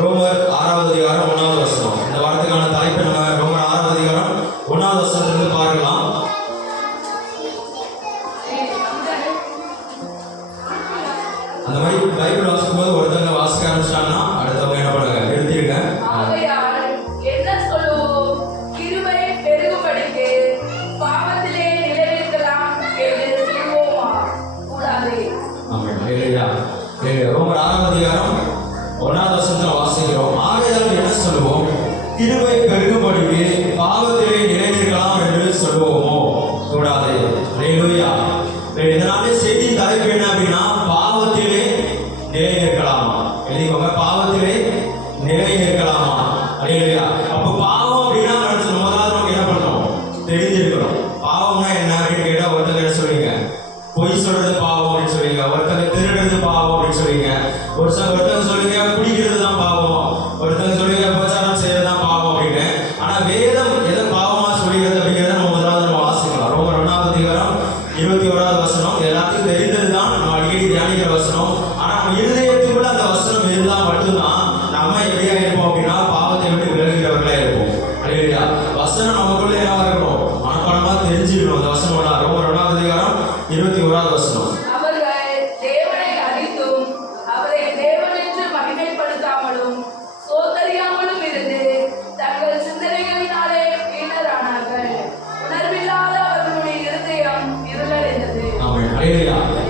ரோமர் 6வது அதிகாரம் 1வது வசனம். இந்த வாரத்துக்கான தலைப்பு நம்ம ரோமர் 6வது அதிகாரம் 1வது வசனத்திலிருந்து பார்க்கலாம். அந்த மாதிரி பைபிள் வாசிக்கும் போது ஒருத்தவங்க வாசிக்க ஆரம்பிச்சிட்டாங்கன்னா அடுத்தவங்க என்ன பண்ணுங்க, எழுதிருங்க. ரோமர் 6வது அதிகாரம் 1வது வசனத்தில் வாசிக்கிறோம். ஆகையால் என்ன சொல்லுவோம்? கிருபை பெருகும்படிக்கு பாவத்திலே நிலைநிற்கலாம் என்று சொல்லுவோமோ? கூடாது. ஹல்லேலூயா. இதனாலே செய்தியின் தலைப்பு என்ன அப்படின்னா, பாவத்திலே நிலை நிற்கலாமா? எழுதிக்கோங்க, பாவத்திலே நிலை நிற்கலாமா? ஹல்லேலூயா. அப்ப பாவம் அப்படின்னா முதலாவது நமக்கு என்ன பண்ணணும்? தெரிஞ்சிருக்கிறோம். பாவம்னா என்ன அப்படின்னு கேட்டா ஒருத்தங்க என்ன சொல்லுவீங்க? பொய் சொல்றது பாவம் அப்படின்னு சொல்லுவீங்க. ஒருத்தங்க திருடுறது பாவம் அப்படின்னு சொல்லுவீங்க. ஒருத்தங்க சொல்லுவீங்க குடிக்கிறது தான் பாவம். ஒருத்தங்க சொல்லுவீங்க பிரச்சாரம் செய்யறது தான் பாவம் அப்படின்னு. ஆனா வேதம் எதை பாவமா சொல்லுகிறது அப்படிங்கிறத நம்ம முதலாவது நம்ம வாசிக்கலாம். ரோமர் 1வது அதிகாரம் 21வது வசனம். எல்லாத்துக்கும் தெரிந்தது தான், நம்ம அடிக்கடி தியானிக்கிற வசனம். ஆனா நம்ம இருதயத்துக்குள்ள அந்த வசனம் இருந்தால் மட்டும்தான் நம்ம எப்படியா இருப்போம் அப்படின்னா பாவத்தை விட்டு விலகுகிறவர்களா இருப்போம். அல்லேலூயா. வசனம் நமக்குள்ள என்ன இருக்கணும்? மனப்பாடமா தெரிஞ்சுக்கணும். அந்த வசனம் ரோமர் 1வது அதிகாரம் 21வது வசனம்.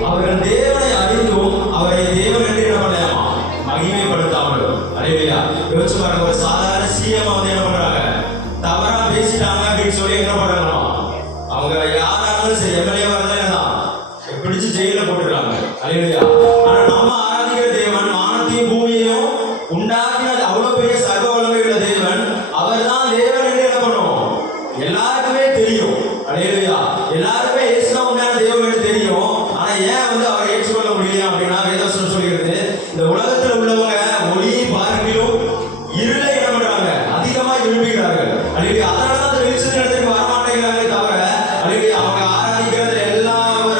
அவர்கள் தேவனை அறிந்தும் அவரை தேவன் என்று என்ன பண்ணலாமா? மகிமைப்படுத்தாமலும். அல்லேலூயா. யோசிச்சு பாருங்க, ஒரு சாதாரண சிஎம் வந்து என்ன பண்றாங்க? தவறா பேசிட்டாங்க அப்படின்னு சொல்லி என்ன பண்றாங்களா? அவங்க யாராலும் சரி, எம்எல்ஏவா இருந்தா என்னதான் பிடிச்சு ஜெயில போட்டுறாங்க. அல்லேலூயா. ஆனா நம்ம ஆராதிக்கிற தேவன் வானத்தையும் பூமியையும் உண்டாக்கினது அவ்வளவு பெரிய சர்வ வல்லமை உள்ள தேவன். அவர் தான் தேவன் என்று என்ன பண்ணுவோம்? எல்லாருக்குமே தெரியும். அல்லேலூயா. எல்லாருமே இயேசுதான் உண்மையான தேவன் என்று தெரியும். ஆனா ஏன் வந்து அவரை ஏற்றுக்கொள்ள முடியல அப்படின்னா வேதவசனம் சொல்கிறது, இந்த உலகத்தில் உள்ளவங்க ஒளியை பார்க்கிலும் இருளை என்ன பண்றாங்க? அதிகமா விரும்புகிறார்கள். அல்லேலூயா. அதனாலதான் அந்த வெளிச்சத்தின் இடத்துக்கு வரமாட்டேங்கிறாங்களே தவிர, அல்லேலூயா, அவங்க ஆராதிக்கிறது எல்லா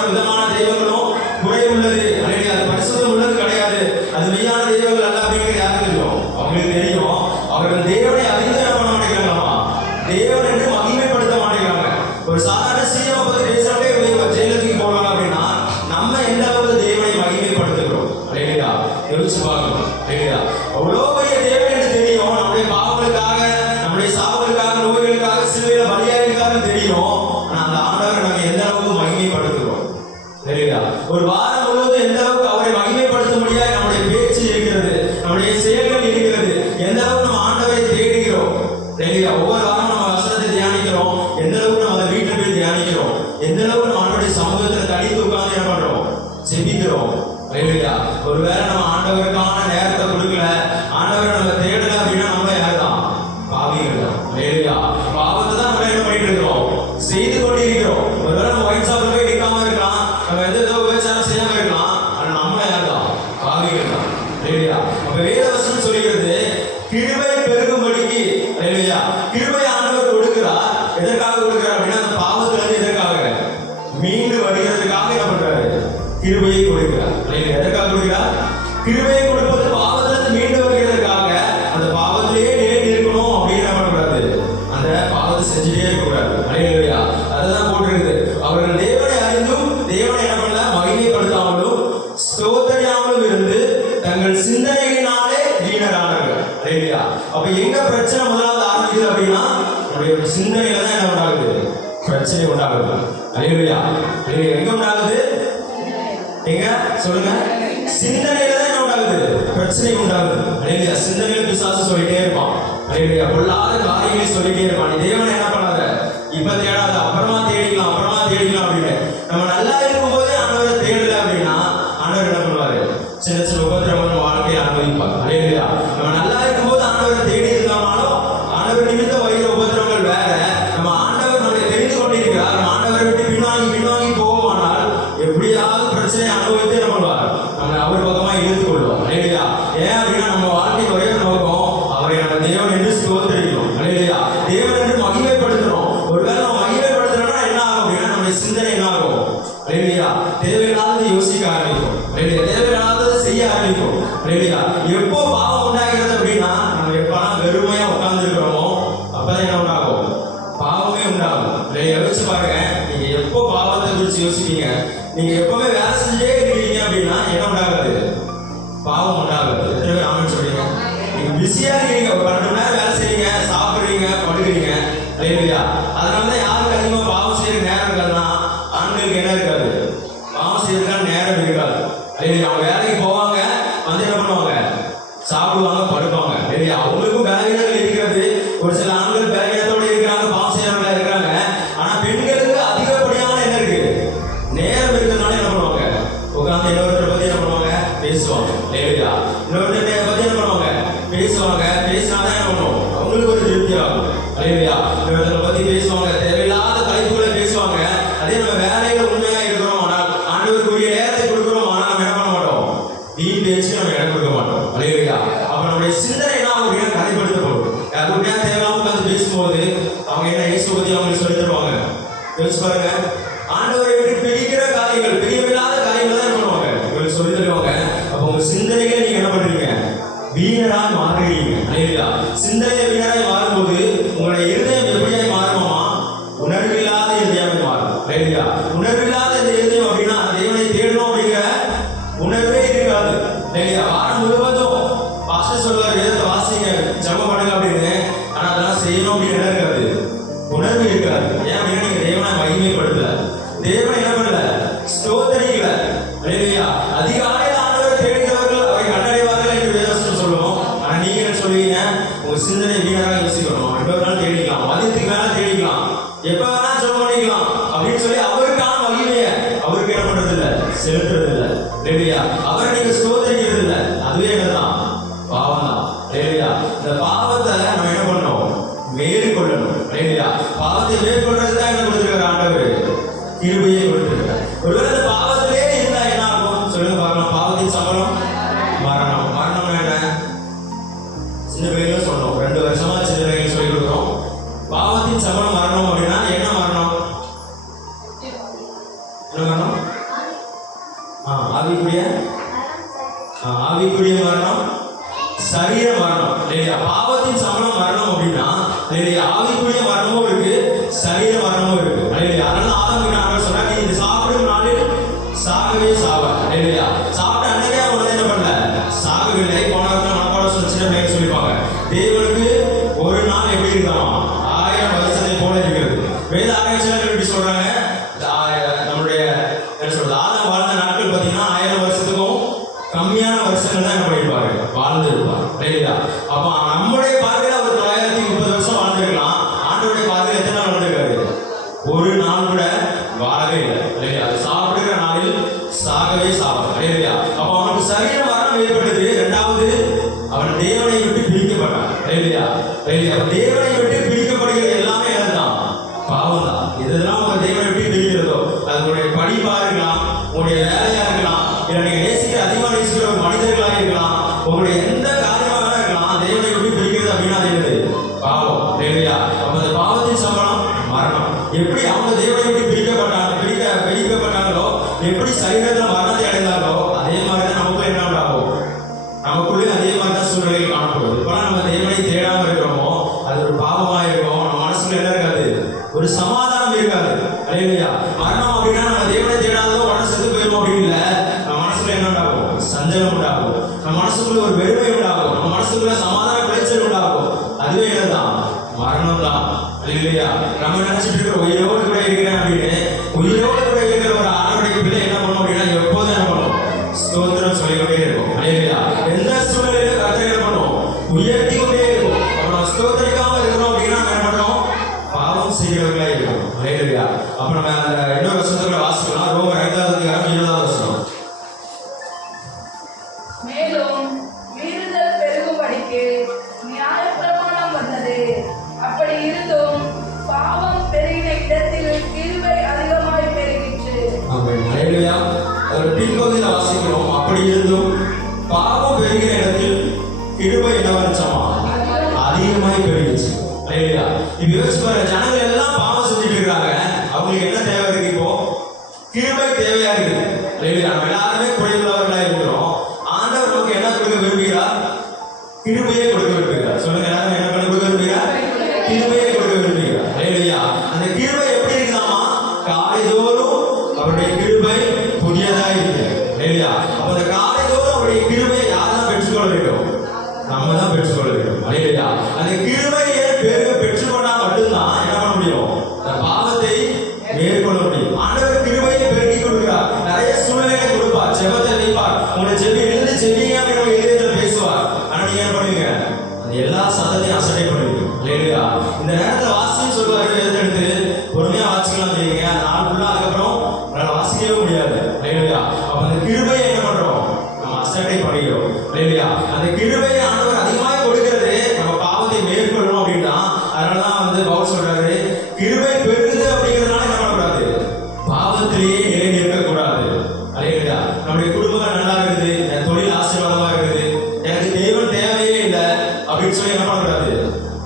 விதமான தெய்வங்களும் குறை உள்ளது. அல்லேலூயா. அது பரிசுத்தம் உள்ளது கிடையாது. அது மெய்யான தெய்வங்கள் அல்ல அப்படிங்கிறது யாருக்கு தெரியும்? அவங்களுக்கு தெரியும். அவர்கள் தேவனை அறிந்து என்ன பண்ண மாட்டேங்கிறாங்களாமா? தேவன் என்று மகிமைப்படுத்த மாட்டேங்கிறாங்க. ஒரு சாதாரண சீஎம் பத்தி பேசுறப்பே ஜெயிலுக்கு போறாங்க அப்படின்னா நம்ம எந்த அளவுக்கு தேவனை மகிமைப்படுத்துகிறோம்? அல்லேலூயா. யோசிச்சு பார்க்கணும். அல்லேலூயா. அவ்வளோ பெரிய தேவன் என்று தெரியும். நம்முடைய பாவங்களுக்காக, நம்முடைய சாவுகளுக்காக, நோய்களுக்காக, சிலுவையில பலியாயிருக்காக தெரியும். ஆனா அந்த ஆண்டவரை நம்ம எந்த அளவுக்கு மகிமைப்படுத்துகிறோம்? அல்லேலூயா. ஒரு வாரம் முழுவதும் எந்த அளவுக்கு அவரை மகிமைப்படுத்த முடியாது நம்முடைய பேச்சு இருக்கிறது, நம்முடைய செயல்கள் இருக்கிறது, எந்த அளவுக்கு நம்ம ஆண்டவரை தேடுகிறோம்? அல்லேலூயா. ஒவ்வொரு வாரம் நம்ம வசனத்தை தியானிக்கிறோம். எந்த அளவுக்கு நம்ம அதை வீட்டில் போய் தியானிக்கிறோம்? எந்த அளவுக்கு நம்ம ஆண்டவருடைய சமூகத்தில் தனித்து உட்கார்ந்து என்ன பண்றோம்? ஜெபிக்கிறோம். அல்லேலூயா. ஒருவேளை நம்ம ஆண்டவருக்கான நேரத்தை கொடுக்கல, ஆண்டவரை நம்ம தேடல அப்படின்னா நம்ம யாருதான்? பாவிகள் தான். அல்லேலூயா. பாவத்தை தான் நம்ம என்ன பண்ணிட்டு இருக்கிறோம்? செய்து கொண்டு இருக்கிறோம். ஒருவேளை நம்ம ஒயிட் ஷாப்ல போய் நிற்காம இருக்கலாம், நம்ம ஏதோ விபச்சாரம் செய்யாம இருக்கலாம். ஆனா நம்ம யாருதான்? பாவிகள் தான். அல்லேலூயா. அப்ப வேதவசனம் சொல்கிறது, கிருபை பெருகும்படிக்கு. அல்லேலூயா. கிருபை ஆண்டவர் கொடுக்கிறார். எதற்காக கொடுக்கிறார் அப்படின்னா அந்த பாவத்துல இருந்து எதற்காக? மீண்டு வருகிறதுக்காக என்ன பண்றாரு? கிருபையை கொடுக்கிறார். எதற்காக கொடுக்கிறார்? கிருபையை கொடுப்பது பாவத்திலிருந்து மீண்டு வருகிறதுக்காக. அந்த பாவத்திலேயே நிலை நிற்கணும் அப்படின்னு என்ன பண்ணக்கூடாது? அந்த பாவத்தை செஞ்சுட்டே இருக்கக்கூடாது. அல்லேலூயா. அதுதான் போட்டிருக்குது. அவர்கள் தேவனை அறிந்தும் தேவனை என்ன பண்ணல? மகிமைப்படுத்தாமலும் ஸ்தோத்திரியாமலும் இருந்து தங்கள் சிந்தனையினாலே வீணரானார்கள். அல்லேலூயா. அப்ப எங்க பிரச்சனை முதலாவது ஆரம்பிக்குது அப்படின்னா நம்முடைய சிந்தனையில தான் என்ன உண்டாகுது? பிரச்சனை உண்டாகுது. அல்லேலூயா. எங்க உண்டாகுது? எங்க சொல்லுங்க? சிந்தனையில தான் என்ன உண்டாகுது? பிரச்சனை உண்டாகுது. அல்லேலூயா. சிந்தனையில பிசாசு சொல்லிட்டே இருப்பான். அல்லேலூயா. பொல்லாத காரியங்களை சொல்லிட்டே இருப்பான். நீ தேவனை என்ன பண்ணாத, இப்ப தேடாத, அப்புறமா தேடிக்கலாம், அப்புறமா தேடிக்கலாம் அப்படின்னு. நம்ம நல்லா இருக்கும் போதே ஆண்டவரை தேடல அப்படின்னா ஆண்டவர் என்ன பண்ணுவாரு? சின்ன சின்ன உபத்திரவங்கள் வாழ்க்கையை அனுமதிப்பார். அல்லேலூயா. நம்ம நல்லா இருக்கும் போது ஆண்டவரை தேடி இருந்தாலும் ஆண்டவர் நிமித்தம் வருகிற உபத்திரவங்கள் வேற. நம்ம ஆண்டவர் நம்மை தெரிந்து கொண்டிருக்கிறார். நம்ம ஆண்டவரை விட்டு பின்வாங்கி போவோமானால் எப்படியாவது பிரச்சனையை அனுபவித்து என்ன பண்ணுவார்? நம்ம அவர் பக்கமா இழுத்து கொள்வோம். அல்லேலூயா. ஏன் அப்படின்னா நம்ம வாழ்க்கைக்கு ஒரே நோக்கம் அவரை நம்ம தேவன் என்று ஸ்தோத்திரிக்கிறோம். அல்லேலூயா. தேவன் என்று மகிமைப்படுத்துறோம். ஒருவேளை நம்ம மகிமைப்படுத்துறோம்னா என்ன ஆகும் அப்படின்னா நம்முடைய சிந்தனை என்ன ஆகும்? அல்லேலூயா. தேவையில்லாததை யோசிக்க ஆரம்பிக்கும். தேவையில்லாததை செய்ய ஆரம்பிக்கும். இருக்கும். இல்லையா? எப்போ பாவம் உண்டாகிறது அப்படின்னா நம்ம எப்பெல்லாம் வெறுமையா உட்கார்ந்து இருக்கிறோமோ அப்பதான் என்ன உண்டாகும்? பாவமே உண்டாகும். யோசிச்சு பாருங்க, நீங்க எப்போ பாவத்தை குறித்து யோசிப்பீங்க? நீங்க எப்பவுமே வேலை செஞ்சே இருக்கீங்க அப்படின்னா என்ன உண்டாகாது? பாவம் உண்டாகாது. எத்தனை பேர் ஆமென் சொல்றீங்க? நீங்க பிஸியா இருக்கீங்க, ஒரு 12 மணி நேரம் வேலை செய்றீங்க, சாப்பிடுறீங்க, படுக்கிறீங்க. இல்லையா? அதனாலதான் யாருக்கு அதிகமா பாவம் செய்யற நேரம் இருக்காதுன்னா ஆண்களுக்கு என்ன இருக்காது? பாவம் செய்யறதுக்கான நேரம் இருக்காது. அவங்க வேலைக்கு போவாங்க, வந்து என்ன பண்ணுவாங்க? சாப்பிடுவாங்க, படுப்பாங்க. இல்லையா? அவங்களுக்கும் பலவீனங்கள் இருக்கிறது. ஒரு சில ஆண்கள் பலவீனத்தோடு இருக்கிறாங்க, பாவம் செய்யறவங்களா இருக்கிறாங்க. ஆனா பெண்களுக்கு அதிகப்படியான என்ன இருக்கு? நேரம் இருக்கிறதுனால என்ன பண்ணுவாங்க? உட்கார்ந்து இன்னொருத்தரை பத்தி என்ன பண்ணுவாங்க? பேசுவாங்க. இல்லையா? இன்னொருத்தரை பத்தி என்ன பண்ணுவாங்க? பேசுவாங்க. பேசினாதான் என்ன பண்ணுவோம்? அவங்களுக்கு ஒரு திருப்தி ஆகும். இல்லையா? இன்னொருத்தரை பத்தி பேசுவாங்க, தேவையில்லாத தலைப்புகளை பேசுவாங்க. அதே நம்ம வேலையில உண்மையா இருக்கிறோம், ஆனால் ஆண்டவருக்குரிய நேரத்தை கொடுக்கிறோம், ஆனால் நம்ம என்ன பண்ண மாட்டோம்? வீண் பேச்சு நம்ம இடம் கொடுக்க மாட்டோம். இல்லையா? அப்ப நம்முடைய சிந்தனை என்ன ஆகும்? கதைப்படுத்தப்படும். யாருடைய தேவையில்லாம உட்காந்து பேசும்போது அவங்க என்ன இயேசு பத்தி அவங்களுக்கு சொல்லி தருவாங்க. யோசிச்சு பாருங்க, ஆண்டவரை விட்டு பிடிக்கிற காரியங்கள், பிரியமில்லாத காரியங்கள் தான் பண்ணுவாங்க, இவங்களுக்கு சொல்லி தருவாங்க. அப்ப உங்க சிந்தனைகளை நீங்க என்ன பண்றீங்க? வீணராய் மாறுறீங்க. இல்லையா? சிந்தனை வீணராய் மாறும்போது உங்களுடைய இருதயம் எப்படியாய் மாறுமா? உணர்வில்லாத இருதயமாய் மாறும். இல்லையா? உணர்வில்லாத இந்த இருதயம் அப்படின்னா தேவனை தேடணும் அப்படிங்கிற உணர்வே இருக்காது. இல்லையா? வாரம் முழுவதும் பாஸ்டர் சொல்வார், வேதத்தை வாசிங்க, ஜெபம் பண்ணுங்க அப்படின்னு. ஆனா அதெல்லாம் செய்யணும் அப்படின்னு என்ன இருக்காது? உணர்வு இருக்காது. ஏன் அப்படின்னா நீங்க தேவனை மகிமைப்படுத்தல, தேவனை என்ன பண்ணல? ஸ்தோத்தரிக்கல. இல்லையா? அதிகாலையில் ஆண்டவரை தேடுகிறவர்கள் அவை கண்டடைவார்கள் என்று வேதவசனம் சொல்லுவோம். ஆனா நீங்க என்ன சொல்லுவீங்க? உங்க சிந்தனை வீணராக யோசிக்கணும். 2 நாள் தேடிக்கலாம், மதியத்துக்கு மேல தேடிக்கலாம், எப்ப வேணா ஜெபம் பண்ணிக்கலாம் அப்படின்னு சொல்லி அவருக்கான மகிமையை அவருக்கு என்ன பண்றது இல்ல? செலுத்துறது இல்ல. இல்லையா? அவரை நீங்க ஸ்தோத்தரிக்கிறது இல்ல. அதுவே என்னதான்? பாவம் தான். இல்லையா? இந்த பாவத்தை நம்ம என்ன பண்ணணும்? மேற்கொள்ளணும். இல்லையா? பாவத்தை மேற்கொள்றது தான் என்ன கொடுத்துருக்காரு ஆண்டவர்? கிருபையை கொடுத்துருக்காரு. ஒருவேளை இந்த பாவத்திலே இருந்தா என்ன ஆகும்? சொல்லுங்க பார்க்கலாம். பாவத்தின் சம்பளம் மரணம். மரணம் என்ன? சின்ன பிள்ளைகளும் சொன்னோம், 2 வருஷமா சின்ன பிள்ளைகளுக்கு சொல்லி கொடுக்குறோம். பாவத்தின் சம்பளம் மரணம் அப்படின்னா என்ன மரணம்? என்ன மரணம்? ஆவிக்குரிய மரணம், சரீர மரணம். இல்லையா? பாவத்தின் சம்பளம் மரணம் அப்படின்னா இல்லையா? ஆவிக்குரிய மரணமும் இருக்கு, சரீர மரணமும் இருக்கு. இல்லையா? அதனால ஆதாம் சொன்னாங்க, நீ சாப்பிடும் நாளில் சாகவே சாவ. இல்லையா? சாப்பிட்ட அன்னைக்கே அவன் என்ன பண்ணல? சாகவில்லை. போனவர்கள் மனப்பாடம் சொல்லிப்பாங்க, தேவனுக்கு ஒரு நாள் எப்படி இருக்கான்? 1000 வருஷத்தை போல இருக்கிறது. வேத ஆராய்ச்சியாளர்கள் எப்படி சொல்றாங்க? நம்மளுடைய என்ன சொல்றது, ஆதாம் வாழ்ந்த நாட்கள் பார்த்தீங்கன்னா 1000 வருஷத்துக்கும் கம்மியான வருஷங்கள் தான் என்ன பண்ணிருப்பாரு? வாழ்ந்துருப்பார். இல்லையா? அப்ப நம்முடைய பார்வையில அவர் 930 வருஷம் வாழ்ந்திருக்கலாம். ஆண்டோடைய பார்வையில எத்தனை நாள் வாழ்ந்திருக்காரு? ஒரு நாள் கூட வாழவே இல்லை. இல்லையா? சாப்பிடுகிற நாளில் சாகவே சாவார். இல்லையா? அப்ப அவனுக்கு சரீர மரணம் ஏற்பட்டது. 2வது, அவன் தேவனை விட்டு பிரிக்கப்பட்டான். இல்லையா? இல்லையா? தேவனை விட்டு பிரிக்கப்படுகிற எல்லாமே என்னதான்? பாவம் தான். இதெல்லாம் உங்க தேவனை விட்டு பிரிக்கிறதோ, அதனுடைய படிப்பா இருக்கலாம், உங்களுடைய வேலையா இருக்கலாம், இல்லை நீங்க நேசிக்கிற அதிகமாக நேசிக்கிற ஒரு மனிதர்களாக இருக்கலாம், உங்களுடைய எந்த காரியமாக இருக்கலாம், தேவனை விட்டு பிரிக்கிறது அப்படின்னா அது என்னது? பாவம். இல்லையா? அப்ப அந்த பாவத்தின் சம்பளம் மரணம். எப்படி அவங்க தேவனை விட்டு பிரிக்கப்பட்டாங்களோ, எப்படி சரீரத்துல மரணத்தை அடைந்தாங்களோ, அதே மாதிரிதான் நமக்குள்ள என்ன உண்டாகும்? நமக்குள்ளே அதே மாதிரிதான் சூழ்நிலை காணப்படுது. இப்பெல்லாம் நம்ம தேவனை தேடாம இருக்கிறோமோ, அது ஒரு பாவமா இருக்கும். நம்ம மனசுக்குள்ள என்ன இருக்காது? ஒரு சமாதானம் இருக்காது. இல்லையா? மரணம் அப்படின்னா நம்ம தேவனை தேடாதோ உடனே செத்து போயிடும் அப்படின்னு இல்லை. நம்ம மனசுக்குள்ள என்ன உண்டாகும்? சஞ்சலம் உண்டாகும். நம்ம மனசுக்குள்ள ஒரு வெறுமை உண்டாகும். நம்ம மனசுக்குள்ள சமாதான குறைச்சல் உண்டாகும். அதுவே என்னதான்? மரணம் தான். இல்லையா? நம்ம நினைச்சிட்டு இருக்கிற உயிரோடு கூட இருக்கிறேன் அப்படின்னு, உயிரோடு கூட இருக்கிற ஒரு ஆணுடைய பிள்ளை என்ன பண்ணும் அப்படின்னா எப்போதும் என்ன பண்ணும்? ஸ்தோத்திரம் சொல்லிக்கொண்டே இருக்கும். இல்லையா? எந்த சூழ்நிலையில கர்த்தர் என்ன பண்ணும்? உயர்த்தி கொண்டே இருக்கும். அப்ப நம்ம ஸ்தோத்திரிக்காம இருக்கிறோம் அப்படின்னா என்ன பண்றோம்? பாவம் செய்கிறவர்களா இருக்கும். இல்லையா? அப்ப நம்ம அந்த இன்னொரு வசனத்துல வாசிக்கலாம். ரோமர் 5வது அதிகாரம் 20வது வசனம். மேலும் மீறுதல் பெருகும்படிக்கு நியாயப்பிரமாணம் வந்தது. அப்படி இருந்தும் பாவம் பெருகின இடத்தில் கிருபை அதிகமாய் பெருகிற்று. ஆமென். ஹல்லேலூயா. அதோட பின்பகுதியில் வாசிக்கிறோம், அப்படி இருந்தும் பாவம் பெருகிற இடத்தில் கிருபை என்ன வந்துச்சாமா? அதிகமாய் பெருகிச்சு. ஹல்லேலூயா. இப்ப யோசிச்சு பாருங்க, ஜனங்கள் எல்லாம் பாவம் செஞ்சுட்டு இருக்காங்க. அவங்களுக்கு என்ன தேவை இருக்கு? இப்போ கிருபை தேவையா இருக்கு. ஹல்லேலூயா. நம்ம எல்லாருமே குறைவுள்ளவர்களா இருக்கிறோம். ஆண்டவர் நமக்கு கொடுக்க விரும்புகிறார்? கிருபையை கொடுக்க விரும்புகிறார். சொல்லுங்க, எல்லாரும் என்ன பண்ண கொடுக்க விரும்புகிறார்? கிருபையை கொடுக்க விரும்புகிறார். ஹல்லேலூயா. அந்த கிருபை எப்படி இருக்குதாமா? காலைதோறும் அவருடைய கிருபை புதியதா இருக்கு. ஹல்லேலூயா. அப்ப அந்த காலைதோறும் அவருடைய கிருபையை யார் தான் பெற்றுக்கொள்ள வேண்டும்? நம்ம தான் பெற்றுக்கொள்ள வேண்டும். ஹல்லேலூயா. அந்த கிருபையை பெற்றுக்கொண்டா மட்டும்தான் என்ன பண்ண முடியும்? அந்த பாவத்தை மேற்கொள்ள முடியும். ஆண்டவர் கிருபையை பெருக்கிக் கொடுக்கிறார். நிறைய சூழ்நிலைகளை கொடுப்பார். ஜெபத்தை வைப்பார். உங்களை ஜெபி எழுந்து ஜெபிங்க அப்படின்னு இதயத்தில் பேசுவார். ஆனா நீங்க என்ன பண்ணுவீங்க? அந்த எல்லா சத்தத்தையும் அசட்டை பண்ணுவீங்க. ஹல்லேலூயா. இந்த நேரத்தில் வாசின்னு சொல்லுவாரு, எடுத்து பொறுமையா வாசிக்கலாம் தெரியுங்க. அந்த நாள் ஃபுல்லா அதுக்கப்புறம் உங்களால் வாசிக்கவே முடியாது. ஹல்லேலூயா. அப்ப அந்த கிருபையை என்ன பண்றோம்? நம்ம அசட்டை பண்ணுகிறோம். ஹல்லேலூயா. அந்த கிருபையை ஆண்டவர் அதிகமாக கொடுக்கிறது நம்ம பாவத்தை மேற்கொள்ளணும் அப்படின்னா. அதனாலதான் பவுல் சொல்றாரு, கிருபை பெருகுது அப்படிங்கிறதுனால என்ன பண்ணக்கூடாது? பாவத்திலேயே நிலை நிற்கக்கூடாது. ஹல்லேலூயா. நம்முடைய குடும்பங்கள் நல்லா இருக்குது, என் தொழில் ஆசீர்வாதமா இருக்குது, எனக்கு தேவன் தேவையே இல்லை அப்படின்னு சொல்லி என்ன பண்ணக்கூடாது?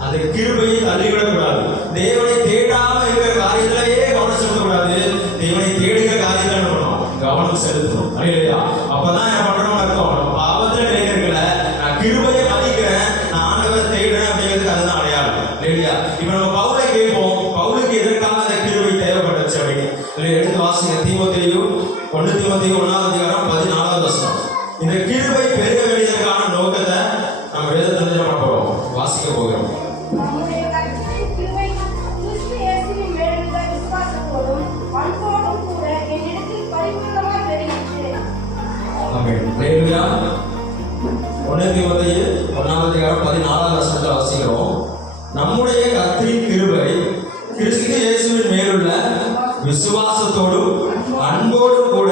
அந்த கிருபையை தள்ளிவிடக்கூடாது. தேவனை தேடாம இருக்கிற காரியத்திலேயே கவனம் செலுத்தக்கூடாது. தேவனை தேடுகிற காரியத்தில் என்ன பண்ணணும்? கவனம் செலுத்தணும். ஹல்லேலூயா. அப்பதான் என்ன பண்றோம் அர்த்தம்? நம்ம பாவத்துல நிலை நிற்கல, நான் கிருபையை மதிக்கிறேன், நான் ஆண்டவரை தேடுறேன் அப்படிங்கிறதுக்கு அதுதான் அடையாளம். ஹல்லேலூயா. இப்ப நம்ம பவுலை கேட்போம், பவுலுக்கு எதற்காக அந்த கிருபை தேவைப்பட்டுச்சு அப்படின்னு. எடுத்து வாசிங்க, தீமோத்தேயு 1 தீமோத்தேயு 1ஆம் அதிகாரம் 14வது வசனம். இந்த கிருபை பெருக வேண்டியதற்கான நோக்கத்தை நம்ம வேதத்தில் என்ன போறோம்? வாசிக்க போகிறோம். நம்முடைய கர்த்தரின் கிருபை கிறிஸ்து இயேசுவின் மேலுள்ள விசுவாசத்தோடும் அன்போடும் கூட என்னிடத்தில் பரிபூரணமாய் பெருகிற்று. ஆமென். ஹல்லேலூயா. 1 தீமோத்தேயு 1ஆம் அதிகாரம் 14வது வசனத்தை வாசிக்கிறோம். நம்முடைய கர்த்தரின் கிருபை கிறிஸ்து இயேசுவின் மேலுள்ள விசுவாசத்தோடும் அன்போடும் கூட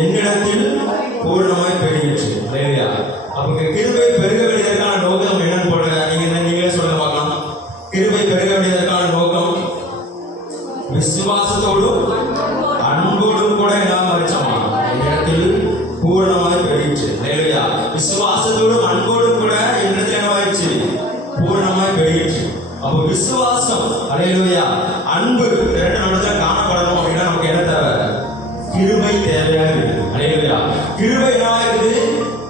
என்னிடத்தில் பூரணமாய் பெருகிற்று. ஹல்லேலூயா. அப்ப கிருபை பெருக வேண்டியதற்கான நோக்கம் என்னன்னு போடுங்க. நீங்களே சொல்ல பார்க்கலாம். கிருபை பெருக வேண்டியதற்கான நோக்கம் விசுவாசத்தோடும் அன்போடும் கூட என்ன மறிச்சோமா? என்னிடத்தில் பூரணமாய் பெருகிற்று. ஹல்லேலூயா. விசுவாசத்தோடும் அன்போடும் கூட என்னிடத்தில் என்னவாயிடுச்சு? பூரணமாய் பெருகிற்று. அப்போ விசுவாசம், ஹல்லேலூயா, அன்பு ரெண்டு நம்மள காணப்படணும் அப்படின்னா நமக்கு என்ன தேவை? கிருபை தேவையா இருக்குது. ஹல்லேலூயா. கிருபை என்னவா இருக்குது?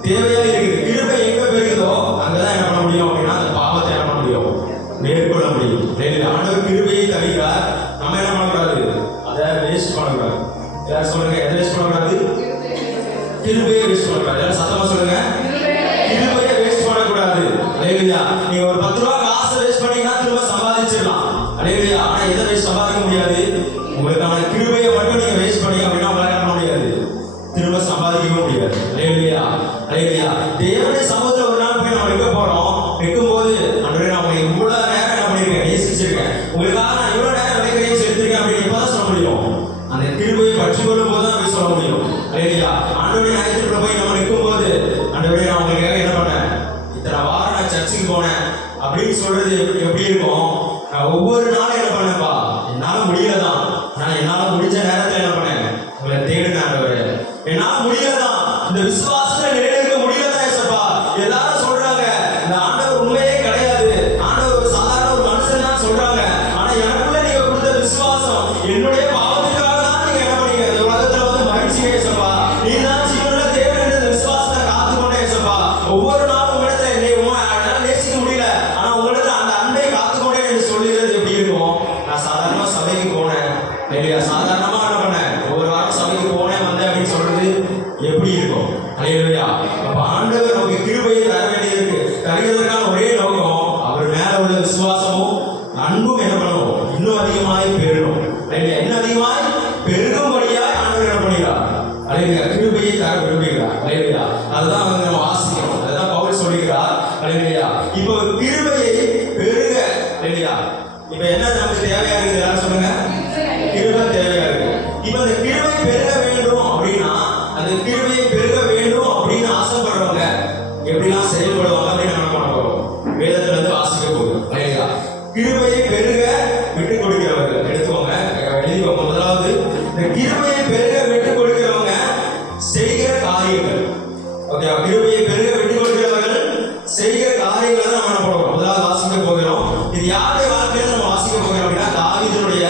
தேவையா இருக்குது. கிருபை எங்க பெருகுதோ அங்கதான் என்ன பண்ண முடியும் அப்படின்னா அந்த பாவத்தை என்ன பண்ண முடியும்? மேற்கொள்ள முடியும். ஹல்லேலூயா. ஆண்டவர் கிருபையை தருகிறார். நம்ம என்ன பண்ணக்கூடாது? அதை வேஸ்ட் பண்ணக்கூடாது. எல்லாரும் சொல்லுங்க, எதை வேஸ்ட் பண்ணக்கூடாது? கிருபையை வேஸ்ட் பண்ணக்கூடாது. எல்லாரும் சத்தமா சொல்லுங்க, கிருபையை வேஸ்ட் பண்ணக்கூடாது. ஹல்லேலூயா. நீங்க ஒரு 10 ரூபாய் காசு வேஸ்ட் பண்ணீங்கன்னா திரும்ப சம்பாதிச்சிடலாம். ஹல்லேலூயா. ஆனா எதை வேஸ்ட் சம்பாதிக்க முடியாது? உங்களுக்கான கிருபையை மட்டும் நீங்க வேஸ்ட் பண்ணீங்க அப்படின்னா உங்களால என்ன பண்ண முடியாது? திரும்ப சம்பாதிக்கவே முடியாது. ஹல்லேலூயா. ஹல்லேலூயா. தேவனுடைய சமூகத்துல ஒரு நாள் போய் நம்ம நிற்க போறோம். நிற்கும் போது ஆண்டவரே, நான் உங்களை இவ்வளவு நேரம் என்ன பண்ணிருக்கேன்? நேசிச்சிருக்கேன், உங்களுக்காக நான் இவ்வளவு நேரம் நினைக்கிறேன் செலுத்திருக்கேன் அப்படின்னு எப்பதான் சொல்ல முடியும்? அந்த கிருபையை பற்றி கொள்ளும் போது தான் போய் சொல்ல முடியும். ஹல்லேலூயா. ஆண்டவருடைய நியாயத்திற்குள்ள போய் நம்ம நிற்கும் போது ஆண்டவரே, நான் உங்களுக்காக என்ன பண்ணேன்? இத்தனை வாரம் நான் சர்ச்சுக்கு போனேன் அப்படின்னு சொல்றது எப்படி இருக்கும்? நான் ஒவ்வொரு நாளும் என்ன பண்ணேன்ப்பா, என்னால முடியலதான், நான் என்னால முடிஞ்ச நேரத்துல என்ன பண்ணேன்? உங்களை தேடுனேன் ஆண்டவரே. என்னால முடியலதான், இந்த விசுவாசத்துல நிலைநிற்க முடியலதான் ஏசப்பா. எல்லாரும் சொல்றாங்க இந்த ஆண்டவர் உண்மையே கிடையாது, ஆண்டவர் ஒரு சாதாரண ஒரு மனுஷன் தான் சொல்றாங்க. ஆனா எனக்குள்ள நீங்க கொடுத்த விசுவாசம், என்னுடைய பாவத்துக்காக தான் நீங்க என்ன பண்ணீங்க? இந்த உலகத்துல வந்து மகிழ்ச்சி ஏசப்பா. நீ தான் ஜீவனுள்ள தேவன் என்ற விசுவாசத்தை காத்துக்கொண்டே ஏசப்பா. ஒவ்வொரு நாளும் உங்களிடத்துல என்னை என்னால நேசிக்க முடியல, ஆனா உங்களிடத்துல அந்த அன்பை காத்துக்கொண்டே என்று சொல்லுகிறது எப்படி இருக்கும்? நான் சாதாரணமா சபைக்கு போனேன், இல்லையா, சாதாரணமா என்ன பண்ணேன், ஒவ்வொரு வாரம் சபைக்கு போனேன் வந்தேன் அப்படின்னு சொல்றது எப்படி இருக்கும்? ஹல்லேலூயா. அப்ப ஆண்டவர் நமக்கு கிருபையை தர வேண்டியது தருகிறதற்கான ஒரே நோக்கம் அவர் மேல உள்ள விசுவாசமும் அன்பும் என்ன பண்ணுவோம்? இன்னும் அதிகமாய் பெருகும். இன்னும் அதிகமாய் பெருகும்படியாய் ஆண்டவர் என்ன பண்ணுகிறார்? ஹல்லேலூயா. கிருபையை தர விரும்புகிறார். ஹல்லேலூயா. அதுதான் நம்ம வாசிக்கிறோம். அதுதான் பவுல் சொல்லுகிறார். ஹல்லேலூயா. இப்போ கிருபையை பெருக, ஹல்லேலூயா, இப்ப என்ன நமக்கு தேவையா இருக்கு? எல்லாரும் சொல்லுங்க, கிருபை தேவையா இருக்கு. இப்ப அந்த கிருபை பெருக வேண்டும் அப்படின்னா, அந்த கிருபையை பெருக வேண்டும் அப்படின்னு ஆசைப்படுறவங்க எப்படிலாம் செயல்படுவாங்க அப்படின்னு நம்ம பண்ண போறோம். வேதத்துல இருந்து வாசிக்க போகிறோம். ஹல்லேலூயா. கிருபையை பெருக விட்டுக் கொடுக்கிறவர்கள் எடுத்துக்கோங்க, எழுதிக்கோங்க. முதலாவது, இந்த கிருபையை பெருக விட்டுக் கொடுக்கிறவங்க செய்கிற காரியங்கள். ஓகே, கிருபையை பெருக விட்டுக் கொடுக்கிறவர்கள் செய்கிற காரியங்களை தான் நம்ம என்ன போகிறோம்? முதலாவது வாசிக்க போகிறோம். இது யாருடைய வாழ்க்கையில நம்ம வாசிக்க போகிறோம் அப்படின்னா தாவீதுடைய